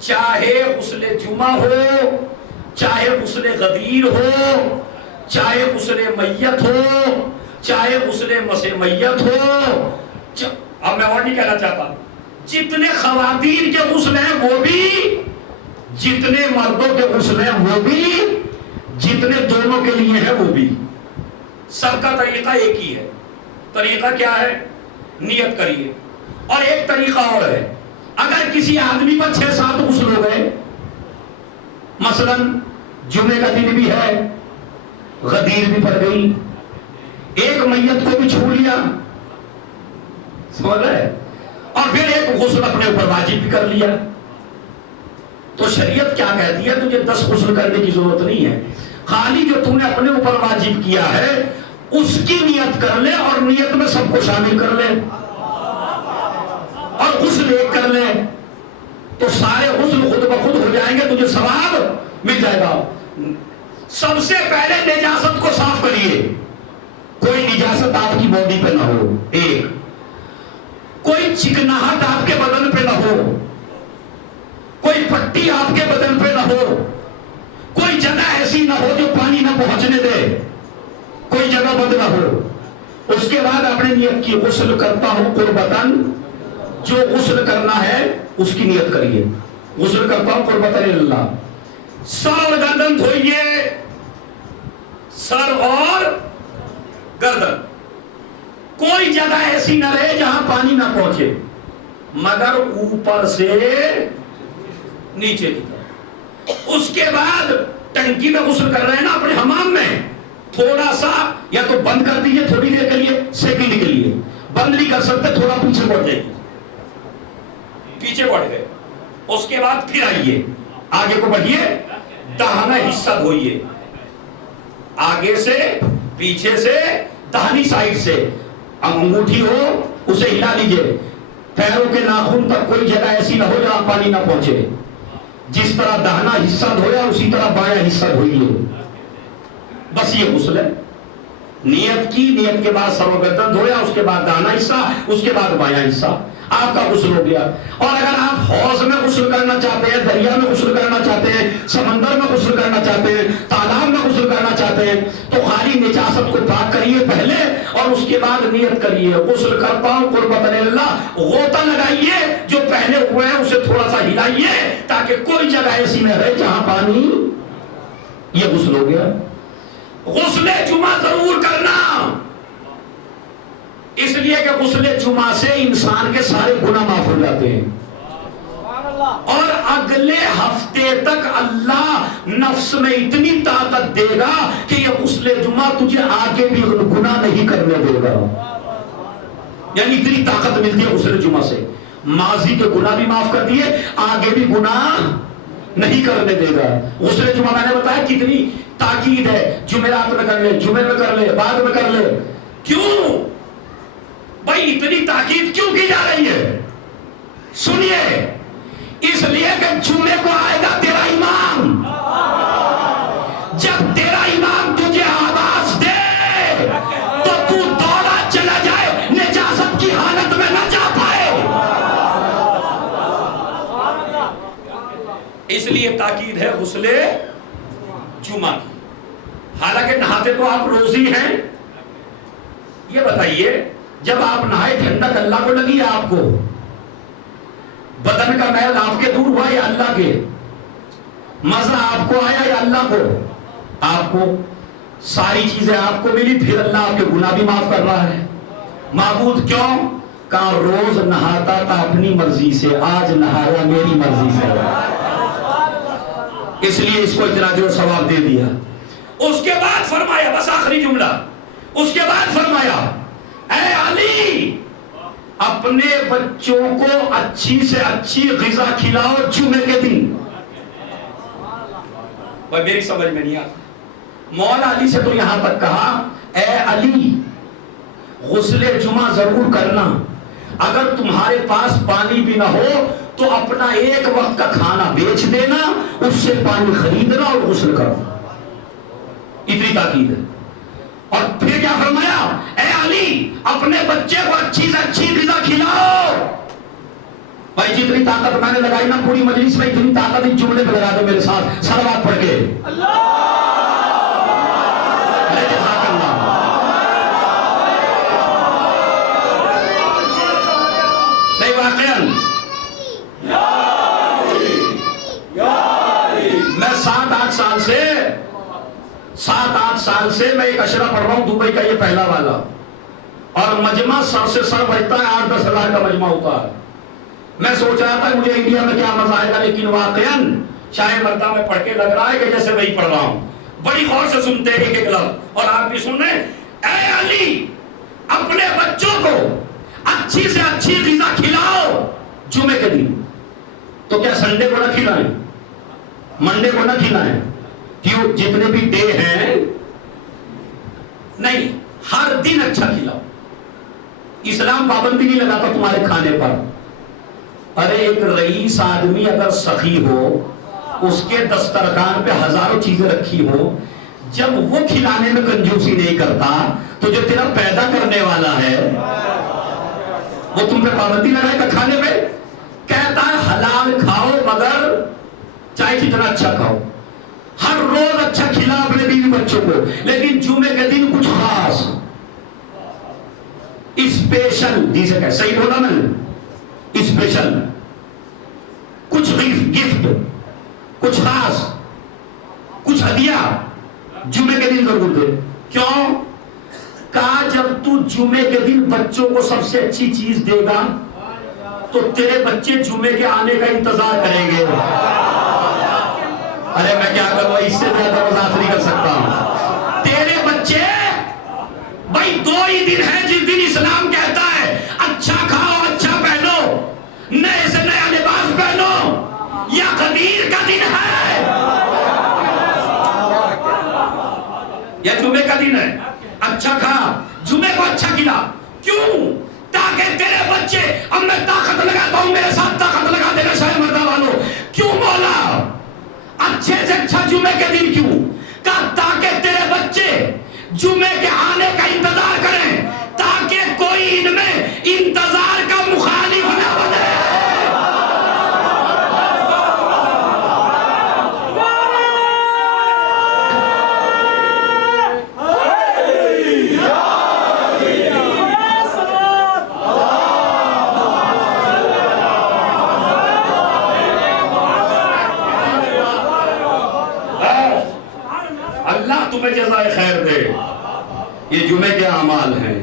چاہے غسل جمعہ ہو، چاہے غسل غدیر ہو، چاہے غسل میت ہو، چاہے غسل مسح میت ہو۔ اب میں اور نہیں کہنا چاہتا، جتنے خواتین کے غسل ہیں وہ بھی، جتنے مردوں کے غسل ہیں وہ بھی، جتنے دونوں کے لیے ہیں وہ بھی، سب کا طریقہ ایک ہی ہے۔ طریقہ کیا ہے؟ نیت کریے۔ اور ایک طریقہ اور ہے، اگر کسی آدمی پر 6-7 غسل ہو گئے، مثلا جمعے کا دن بھی ہے، غدیر بھی پڑ گئی، ایک میت کو بھی چھو لیا، سمجھ رہے، اور پھر ایک غسل اپنے اوپر واجب بھی کر لیا، تو شریعت کیا کہتی ہے؟ تجھے 10 غسل کرنے کی ضرورت نہیں ہے، خالی جو تم نے اپنے اوپر واجب کیا ہے اس کی نیت کر لے اور نیت میں سب کو شامل کر لے۔ اور غسل ایک کر لے تو سارے غسل خود بخود ہو جائیں گے, تجھے ثواب مل جائے گا. سب سے پہلے نجاست کو صاف کریے. کوئی نجاست آپ کی باڈی پہ نہ ہو, ایک کوئی چکناہٹ آپ کے بدن پہ نہ ہو, کوئی پٹی آپ کے بدن پہ نہ ہو, کوئی جگہ ایسی نہ ہو جو پانی نہ پہنچنے دے, کوئی جگہ بند نہ ہو. اس کے بعد آپ نے نیت کی غسل کرتا ہوں قربتاً, جو غسل کرنا ہے اس کی نیت کریے. غسل کرتا ہوں قربتاً اللہ. سر اور گردن دھوئیے, سر اور گردن. کوئی جگہ ایسی نہ رہے جہاں پانی نہ پہنچے مگر اوپر سے نیچے کی طرف. اس کے بعد ٹنکی میں غسل کر رہے ہیں نا اپنے حمام میں, تھوڑا سا یا تو بند کر دیجئے تھوڑی دیر کے لیے, سیکنڈ کے لیے. بند نہیں کر سکتے, تھوڑا پیچھے بڑھ جائیے, پیچھے بڑھ گئے. اس کے بعد پھر آئیے, آگے کو بڑھیے, داہنا حصہ دھوئیے, آگے سے پیچھے سے داہنی سائڈ سے. انگوٹھی ہو اسے ہلا لیجئے, پیروں کے ناخن تک کوئی جگہ ایسی نہ ہو جہاں پانی نہ پہنچے. جس طرح داہنا حصہ دھویا اسی طرح بایاں حصہ دھوئیے. بس یہ غسل ہے. نیت کی, نیت کے بعد سر و گردن دھویا, اس کے بعد داہنا حصہ, اس کے بعد بایاں حصہ, آپ کا غسل ہو گیا. اور اگر آپ حوض میں غسل کرنا چاہتے ہیں, دریا میں غسل کرنا چاہتے ہیں, سمندر میں غسل کرنا چاہتے ہیں, تالاب میں غسل کرنا چاہتے ہیں, تو خالی نجاست کو پاک کریے پہلے اور اس کے بعد نیت کریے. غسل کرتا ہوں قربتاً اللہ. غوطہ لگائیے, جو پہلے ہوئے ہیں اسے تھوڑا سا ہلائیے تاکہ کوئی جگہ ایسی نہ رہے جہاں پانی. یہ غسل ہو گیا. غسل جمعہ ضرور کرنا, اس لیے کہ غسل جمعہ سے انسان کے سارے گناہ معاف ہو جاتے ہیں. اور اگلے ہفتے تک اللہ نفس میں اتنی طاقت دے گا کہ یہ غسل جمعہ تجھے آگے بھی گناہ نہیں کرنے دے گا. یعنی اتنی طاقت ملتی ہے غسل جمعہ سے. ماضی کے گناہ بھی معاف کر دیے, آگے بھی گناہ نہیں کرنے دے گا. غسل جمعہ میں نے بتایا کتنی تاکید ہے. جمعرات میں کر لے, جمعے میں کر لے, بعد میں کر لے. کیوں بھائی اتنی تاکید کیوں کی جا رہی ہے؟ سنیے, اس لیے کہ جمعے کو آئے گا تیرا امام. جب تیرا امام تجھے آواز دے تو تو دوڑا چلا جائے, نجاست کی حالت میں نہ جا پائے. اس لیے تاکید ہے غسل جمعہ کی. حالانکہ نہاتے تو آپ روز ہی ہیں. یہ بتائیے جب آپ نہائے ٹھنڈک اللہ کو لگی ہے, آپ کو بدن کا میل آپ کے دور ہوا یا اللہ کے, مزہ آپ کو آیا یا اللہ کو, آپ کو ساری چیزیں آپ کو ملی, پھر اللہ آپ کے گناہ بھی معاف کر رہا ہے. معبود کیوں؟ کہا روز نہاتا تھا اپنی مرضی سے, آج نہایا میری مرضی سے, اس لیے اس کو اتنا جو ثواب دے دیا. اس کے بعد فرمایا, بس آخری جملہ, اس کے بعد فرمایا اے علی اپنے بچوں کو اچھی سے اچھی غذا کھلاؤ جمعے کے دن. بھائی میری سمجھ میں نہیں آتا. مولا علی سے تو یہاں تک کہا اے علی غسل جمعہ ضرور کرنا, اگر تمہارے پاس پانی بھی نہ ہو تو اپنا ایک وقت کا کھانا بیچ دینا, اس سے پانی خریدنا اور غسل کرنا. اتنی تاکید ہے. اور پھر کیا فرمایا اے علی اپنے بچے کو اچھی سے اچھی غذا کھلاؤ. بھائی جتنی طاقت میں نے لگائی نا پوری مجلس میں, اتنی طاقت اس جملے پہ لگا دو میرے ساتھ صلوات پڑھ کے. نہیں واقعاً میں 7-8 سال سے میں ایک اشرہ پڑھ رہا ہوں دبئی کا, یہ پہلا والا, اور مجمع سر سے سر بجتا ہے, 8-10 ہزار کا مجمع ہوتا ہے. میں سوچ رہا تھا مجھے انڈیا میں کیا مزہ آئے گا, لیکن واقعاً شاہ مردہ میں پڑھ کے لگ رہا ہے کہ جیسے وہی پڑھ رہا ہوں. بڑی غور سے سنتے ہیں ایک ایک لفظ, اور آپ بھی سن رہے ہیں. اے علی اپنے بچوں کو اچھی سے اچھی غذا کھلاؤ جمعے کے دن. تو کیا سنڈے کو نہ کھلائیں, منڈے کو نہ کھلائیں, کیوں جتنے بھی ڈے ہیں نہیں, ہر دن اچھا کھلاؤ. اسلام پابندی نہیں لگاتا تمہارے کھانے پر, ارے ایک رئیس آدمی اگر سخی ہو، اس کے دسترخوان پہ ہزاروں چیزیں رکھی ہو، جب وہ کھلانے میں کنجوسی نہیں کرتا تو جو تیرا پیدا کرنے والا ہے وہ تم پہ پابندی لگائے گا کھانے پہ؟ کہتا ہے حلال کھاؤ مگر چاہے کتنا اچھا کھاؤ، ہر روز اچھا کھلا اپنے بیوی بچوں کو، لیکن جمعے کے دن کچھ خاص اسپیشل، جسے کہ صحیح بولا میں نے، اسپیشل کچھ گفٹ، کچھ خاص، کچھ ہدیہ جمعے کے دن ضرور دے۔ کیوں؟ کہا جب تو جمعے کے دن بچوں کو سب سے اچھی چیز دے گا تو تیرے بچے جمعے کے آنے کا انتظار کریں گے۔ ارے میں کیا کروں، اس سے زیادہ وضاحت نہیں کر سکتا ہوں۔ تیرے بچے بھائی 2 ہی دن ہے جس دن اسلام کہتا ہے اچھا کھاؤ، اچھا پہنو، نئے سے نیا لباس پہنو، یا غدیر کا دن ہے یا جمعے کا دن ہے۔ اچھا کھا، جمعے کو اچھا کھلا، کیوں؟ تاکہ تیرے بچے، اب میں طاقت لگاتا ہوں، میرے ساتھ طاقت لگا دینا شاہ مردہ والوں، کیوں مولا اچھے سے اچھا جمعے کے دن کیوں؟ کہا تاکہ تیرے بچے جمعے کے آنے کا انتظار کریں، تاکہ کوئی ان میں انتظار کا مخالف نہ بنے۔ جزائے خیر دے۔ یہ جمعے کے اعمال ہیں،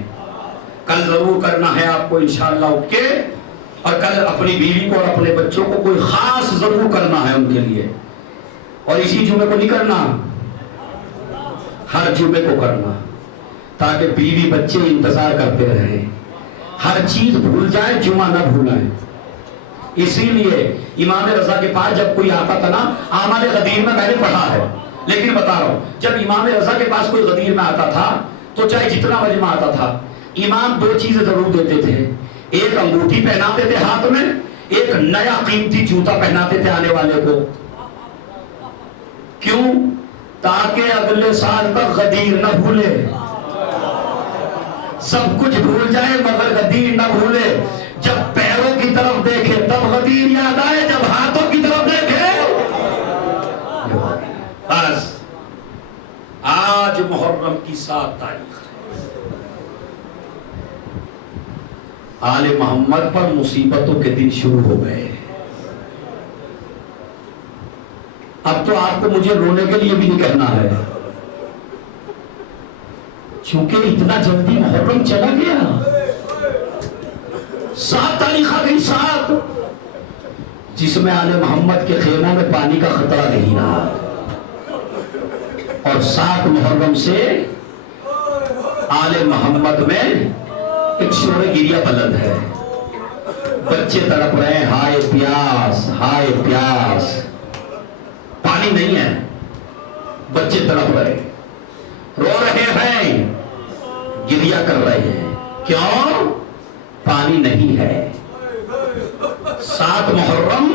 کل ضرور کرنا ہے آپ کو انشاءاللہ اٹھ کے، اور کل اپنی بیوی کو اور اپنے بچوں کو کوئی خاص ضرور کرنا ہے ان کے لیے، اور اسی جمعے کو نہیں کرنا، ہر جمعے کو کرنا، تاکہ بیوی بچے انتظار کرتے رہیں، ہر چیز بھول جائے جمعہ نہ بھولائیں۔ اسی لیے امام رضا کے پاس جب کوئی آتا تھا نا، اعمال غدیر میں نے پڑھا ہے، لیکن بتا رہا ہوں، جب امام رضا کے پاس کوئی غدیر میں آتا تھا تو چاہے جتنا مجمع آتا تھا، امام 2 چیزیں ضرور دیتے تھے، ایک انگوٹھی پہناتے تھے ہاتھ میں، ایک نیا قیمتی جوتا پہناتے تھے آنے والے کو۔ کیوں؟ تاکہ اگلے سال تک غدیر نہ بھولے، سب کچھ بھول جائے مگر غدیر نہ بھولے۔ جب پیروں کی طرف دیکھے تب غدیر یاد آئے، جب ہاتھوں کی طرف دیکھے۔ بس آج محرم کی 7 تاریخ آل محمد پر مصیبتوں کے دن شروع ہو گئے۔ اب تو آپ کو مجھے رونے کے لیے بھی نہیں کہنا ہے، چونکہ اتنا جلدی محرم چلا گیا۔ 7 تاریخ آ گئی، 7 جس میں آل محمد کے خیموں میں پانی کا خطرہ نہیں رہا، اور 7 محرم سے آل محمد میں ایک شور گریہ بلند ہے، بچے تڑپ رہے ہیں، ہائے پیاس، ہائے پیاس، پانی نہیں ہے، بچے تڑپ رہے، رو رہے ہیں، گریہ کر رہے ہیں، کیوں؟ پانی نہیں ہے۔ 7 محرم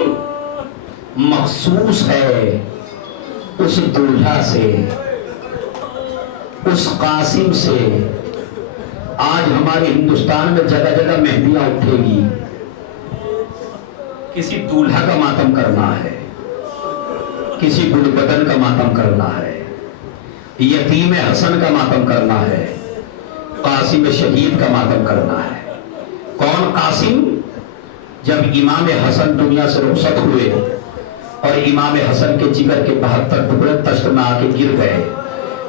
مخصوص ہے اس دولہا سے، اس قاسم سے۔ آج ہمارے ہندوستان میں جگہ جگہ مہندیاں اٹھے گی، کسی دولہا کا ماتم کرنا ہے، کسی گل بدن کا ماتم کرنا ہے، یتیم حسن کا ماتم کرنا ہے، قاسم شہید کا ماتم کرنا ہے۔ کون قاسم؟ جب امام حسن دنیا سے رخصت ہوئے اور امام حسن کے جگر کے 72 ٹکڑے تشت میں آ کے گر گئے،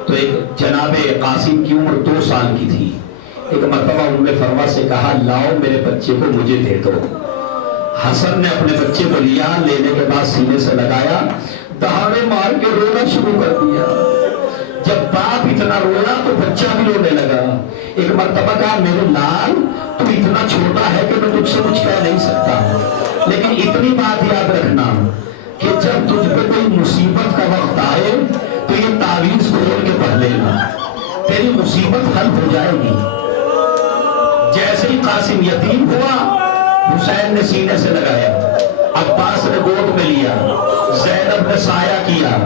تو ایک جناب قاسم کی عمر 2 سال کی تھی، ایک مرتبہ ام فروا سے کہا لاؤ میرے بچے کو مجھے دے دو۔ حسن نے اپنے بچے کو لیا، لینے کے بعد سینے سے لگایا، دہاڑے مار کے رونا شروع کر دیا۔ جب باپ اتنا رونا تو بچہ بھی رونے لگا۔ ایک مرتبہ کہا میرے لال تو اتنا چھوٹا ہے کہ میں تجھ سے کچھ کہہ نہیں سکتا، لیکن اتنی بات یاد رکھنا کہ جب تجھ پہ کوئی مصیبت کا وقت آئے تو یہ تعویذ کھول کے پڑھ لینا، تیری مصیبت حل ہو جائے گی۔ جیسے ہی قاسم یتیم ہوا، حسین نے سینے سے لگایا، عباس نے گود میں لیا، زینب نے سایہ کیا،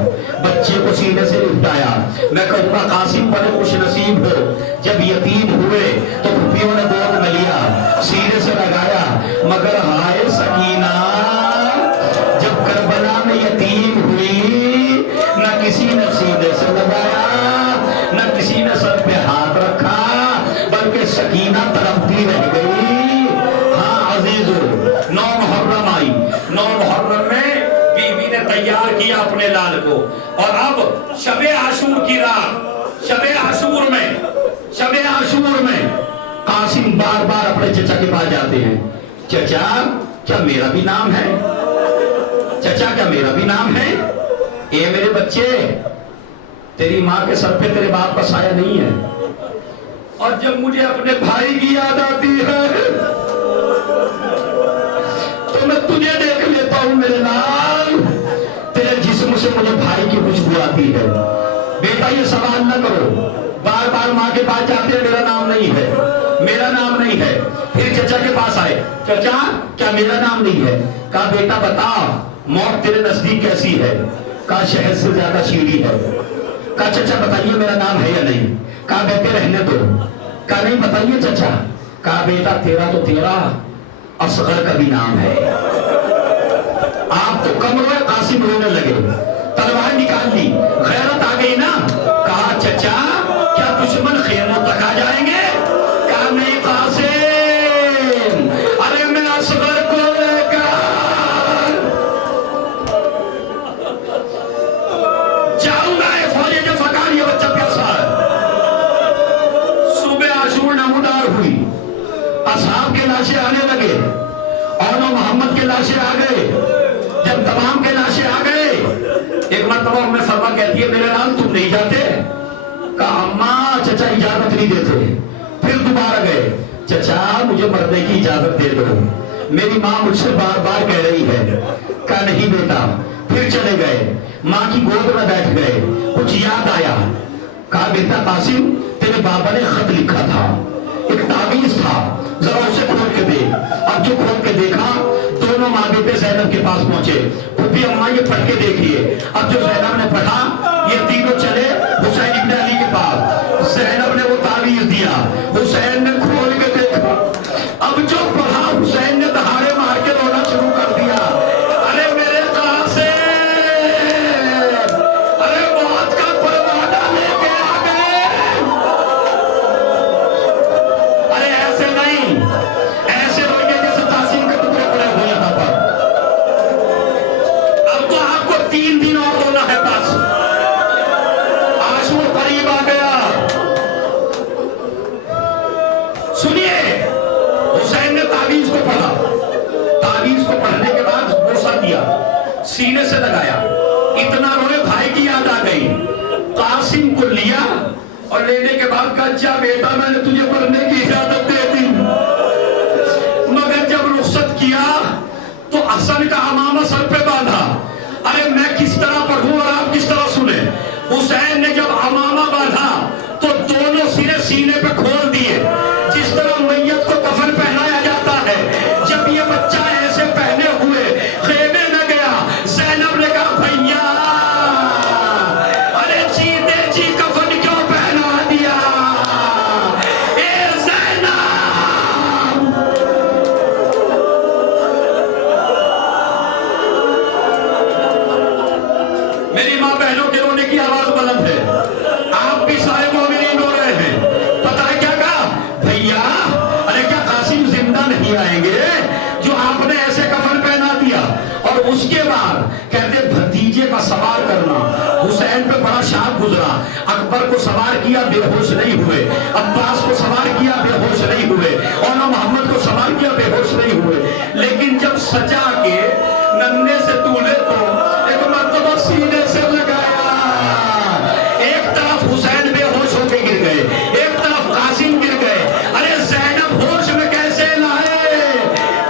بچے کو سینے سے لپٹایا۔ میں کہوں گا قاسم بڑے خوش نصیب ہو، جب یتیم ہوئے تو پھوپھیوں نے گود میں لیا، سینے سے لگایا۔ مگر ہائے سکینہ، جب کربلا میں یتیم ہوئی، نہ کسی نے سینے سے لگایا، نہ کسی نے سر پہ ہاتھ رکھا، بلکہ سکینہ تڑپتی رہ گئی۔ ہاں عزیزو، 9 محرم آئی، 9 محرم میں بیوی نے تیار کیا اپنے لال کو، اور اب شب عاشور کی رات، شب عاشور میں قاسم بار بار اپنے چچا کے پاس جاتے ہیں۔ چچا کیا میرا بھی نام ہے؟ چچا کیا میرا بھی نام ہے؟ اے میرے بچے، تیری ماں کے سر پہ تیرے باپ کا سایہ نہیں ہے۔ اور جب مجھے اپنے بھائی کی یاد آتی ہے تو میں تجھے دیکھ لیتا ہوں میرے لال، تیرے جسم سے مجھے بھائی کی خوشبو آتی ہے۔ بیٹا یہ سوال نہ کرو، بار بار ماں کے پاس جاتے ہیں، میرا نام نہیں ہے، میرا نام نہیں ہے۔ پھر چچا کے پاس آئے، چچا کیا میرا نام نہیں ہے؟ کہا بیٹا بتا، موت تیرے نزدیک کیسی ہے؟ کہا شہد سے زیادہ شیریں ہے۔ کہا چچا بتائیے میرا نام ہے یا نہیں؟ کہا بیٹے رہنے دو۔ کہا نہیں بتائیے چچا۔ کہا بیٹا تیرا تو تیرا اصغر کا بھی نام ہے۔ آپ تو کم ہوئے، قاسم رونے لگے، تلوار نکال لی، غیرت آ گئی نا۔ کہا چچا کیا دشمن خیموں تک آ جائیں گے؟ کہا نہیں قاسم، ارے میں اصغر کو لے کر جاؤں گا۔ فوجی کے فقار یہ بچہ پیاسا ہے۔ صبح عاشور نمودار ہوئی، اصحاب کے لاشیں آنے لگے، اور محمد کے لاشیں آ گئے۔ جب تمام کے لاشیں آ گئے، ایک مرتبہ ہمیں فرما کہتی ہے میرے نام تم نہیں جاتے؟ کہا اماں چچا اجازت نہیں دیتے۔ پھر دوبارہ گئے، چچا مجھے مرنے کی اجازت دے دو، میری ماں مجھ سے بار بار کہہ رہی ہے۔ کہا نہیں بیٹا۔ پھر چلے گئے، ماں کی گود میں بیٹھ گئے، کچھ یاد آیا۔ کہا بیٹا قاسم تیرے بابا نے خط لکھا تھا، ایک تعویذ تھا، ذرا اسے کھول کے دے۔ اب جو کھول کے دیکھا، دونوں ماں بیٹے زینب کے پاس پہنچے، پھوپھی اماں یہ پڑھ کے دیکھیے۔ اب جو زینب نے پڑھا، یہ تینوں چلے حسین ابن علی کے پاس، زینب نے وہ تعویذ دیا، حسین نے کھول کے دیکھا، اب جو پڑھا حسین نے دہاڑے مار کے رونا شروع کر دیا۔ ارے میرے قاسم، ارے موت کا پروانہ لے کے آ گئے۔ ارے ایسے نہیں، ایسے روئے جیسے تحسین کے ٹکڑے پڑے ہوئے یہاں پر۔ اب تو آپ کو 3 دن اور رونا ہے بس، عاشور قریب آ گیا۔ سنیے، حسین نے تعویذ کو پڑھا، تعویذ کو پڑھنے کے بعد بوسہ دیا، سینے سے لگایا، اتنا روئے بھائی کی یاد آ گئی۔ قاسم کو لیا اور لینے کے بعد کہا اچھا بیٹا میں نے تجھے پڑھنے کی اجازت دے دی، مگر جب رخصت کیا تو حسن کا امامہ سر پہ باندھا۔ ارے میں کس طرح پڑھوں اور آپ کس طرح سنیں؟ حسین نے جب امامہ باندھا تو دونوں سرے سینے پہ کھول دیے، جس طرح میت کو کفن پہنایا جاتا ہے۔ جب یہ بچہ ایسے پہنے ہوئے خیمے میں گیا، زینب نے کہا بھیا ارے جیتے جی کفن کیوں پہنا دیا؟ اے زینب، میری ماں بہنوں کے رونے کی آواز بلند ہے، آپ بھی سارے مومنین رو رہے ہیں۔ پتہ ہے کیا کہا؟ بھیا ارے کیا قاسم زندہ نہیں آئیں گے جو آپ نے ایسے کفن پہنا دیا؟ اور اس کے بعد کہتے بھتیجے کا سوار کرنا حسین پہ بڑا شاپ گزرا۔ اکبر کو سوار کیا، بے ہوش نہیں ہوئے، عباس کو سوار کیا، بے ہوش نہیں ہوئے، اور محمد کو سوار کیا، بے ہوش نہیں ہوئے۔ لیکن جب سجا کے ننھے سے دولہے کو ایک مرتبہ سینے سے لگایا، ایک طرف حسین بے ہوش ہو کے گر گئے، ایک طرف قاسم گر گئے۔ ارے زینب ہوش میں کیسے لائے؟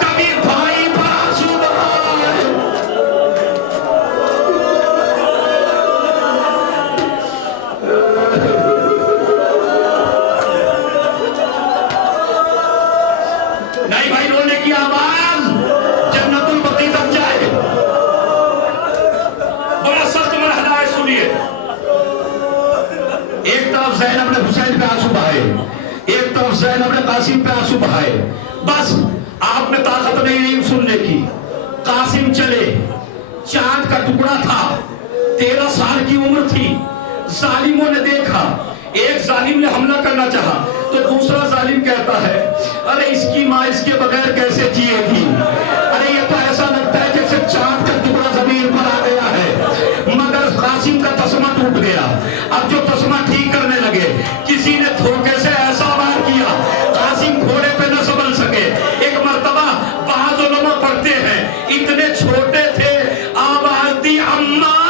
کبھی بھائی پر آنسو بہائے۔ زینب نے قاسم پہ آنسو بہائے. بس آپ نے طاقت نہیں سننے کی. قاسم چلے. چاند کا ٹکڑا تھا, 13 سال کی عمر تھی. ظالموں نے دیکھا, ایک ظالم نے حملہ کرنا چاہا تو دوسرا ظالم کہتا ہے ارے اس کی ماں اس کے بغیر کیسے جیے گی, ارے یہ تو ایسا لگتا ہے جیسے چاند کا ٹکڑا زمین پر آ گیا ہے. مگر قاسم کا تسمہ ٹوٹ گیا. اب جو تسمہ ٹھیک کرنے لگے, کسی نے دھوکے سے ایسا وار کیا قاسم گھوڑے پہ نہ سنبھل سکے. ایک مرتبہ بعض علماء پڑھتے ہیں اتنے چھوٹے تھے, آواز دی اماں,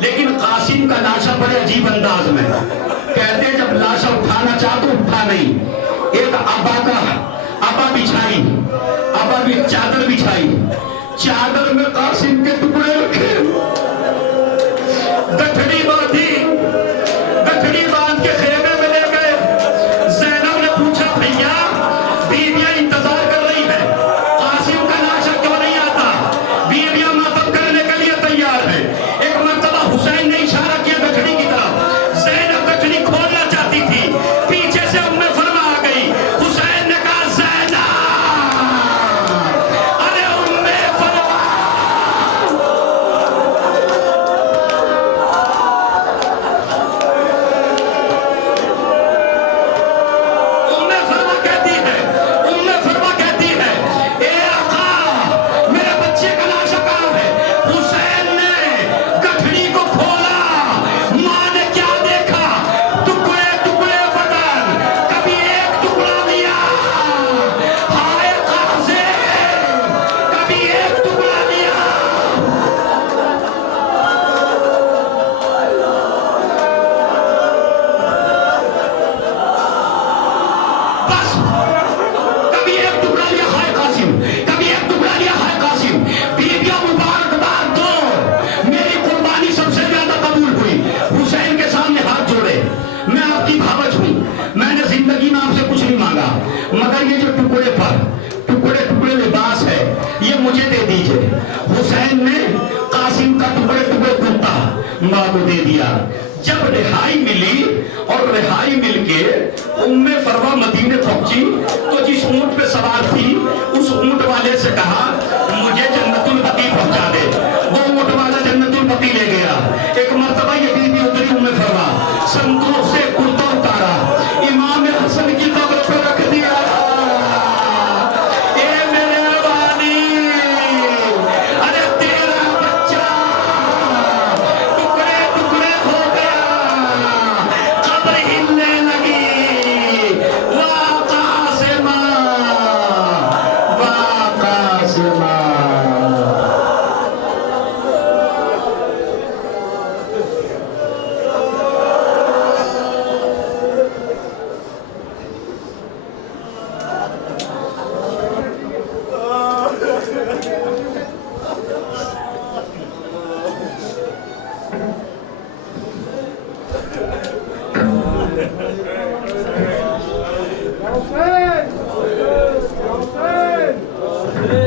لیکن قاسم کا لاشا بڑے عجیب انداز میں کہتے ہیں جب لاشا اٹھانا چاہ تو اٹھا نہیں. ایک ابا بچھائی, ابا بھی چادر بچھائی, چادر میں قاسم کے ٹکڑے رکھے, گٹھڑی باندھی, گٹھڑی باندھ کے خیمے میں لے گئے. زینب نے پوچھا بھیا بیویاں انتظار کر رہی ہے, قاسم کا لاشا کیوں نہیں آتا؟ بیویاں ماتم کرنے کے لیے تیار ہے. ایک مرتبہ حسین نے اشارہ کیا گٹھڑی کی طرف, زینب گٹھڑی کھولنا چاہتی تھی, پیچھے سے ام فرما آ گئی. حسین نے کہا زینب, ارے ام فرما, ام فرما کہتی ہے, ام فرما کہتی ہے اے آقا میرے بچے کا لاشا کہاں ہے؟ حسین نے گٹھڑی کو کھولا, ماں نے کیا دیکھا؟ ٹکڑے ٹکڑے بدن, کبھی ایک ٹکڑا لیا, ہائے قاسم, کبھی ایک ٹکڑا لیا. بس کبھی ایک ٹکڑا لیا ہائے قاسم, کبھی ایک ٹکڑا لیا ہائے قاسم. بیویاں مبارکباد دو, میری قربانی سب سے زیادہ قبول ہوئی. حسین کے سامنے ہاتھ جوڑے, میں آپ کی بھاوج ہوں, میں نے زندگی میں آپ سے کچھ نہیں مانگا, مگر یہ جو ٹکڑے پر ٹکڑے ٹکڑے لباس ہے یہ مجھے دے دیجئے. حسین نے قاسم کا ٹکڑے ٹکڑے کرتا ماں کو دے دیا. جب رہائی ملی اور رہائی مل کے ام فروا مدینے پہنچی تو جس اونٹ پہ سوار تھی اس اونٹ والے سے کہا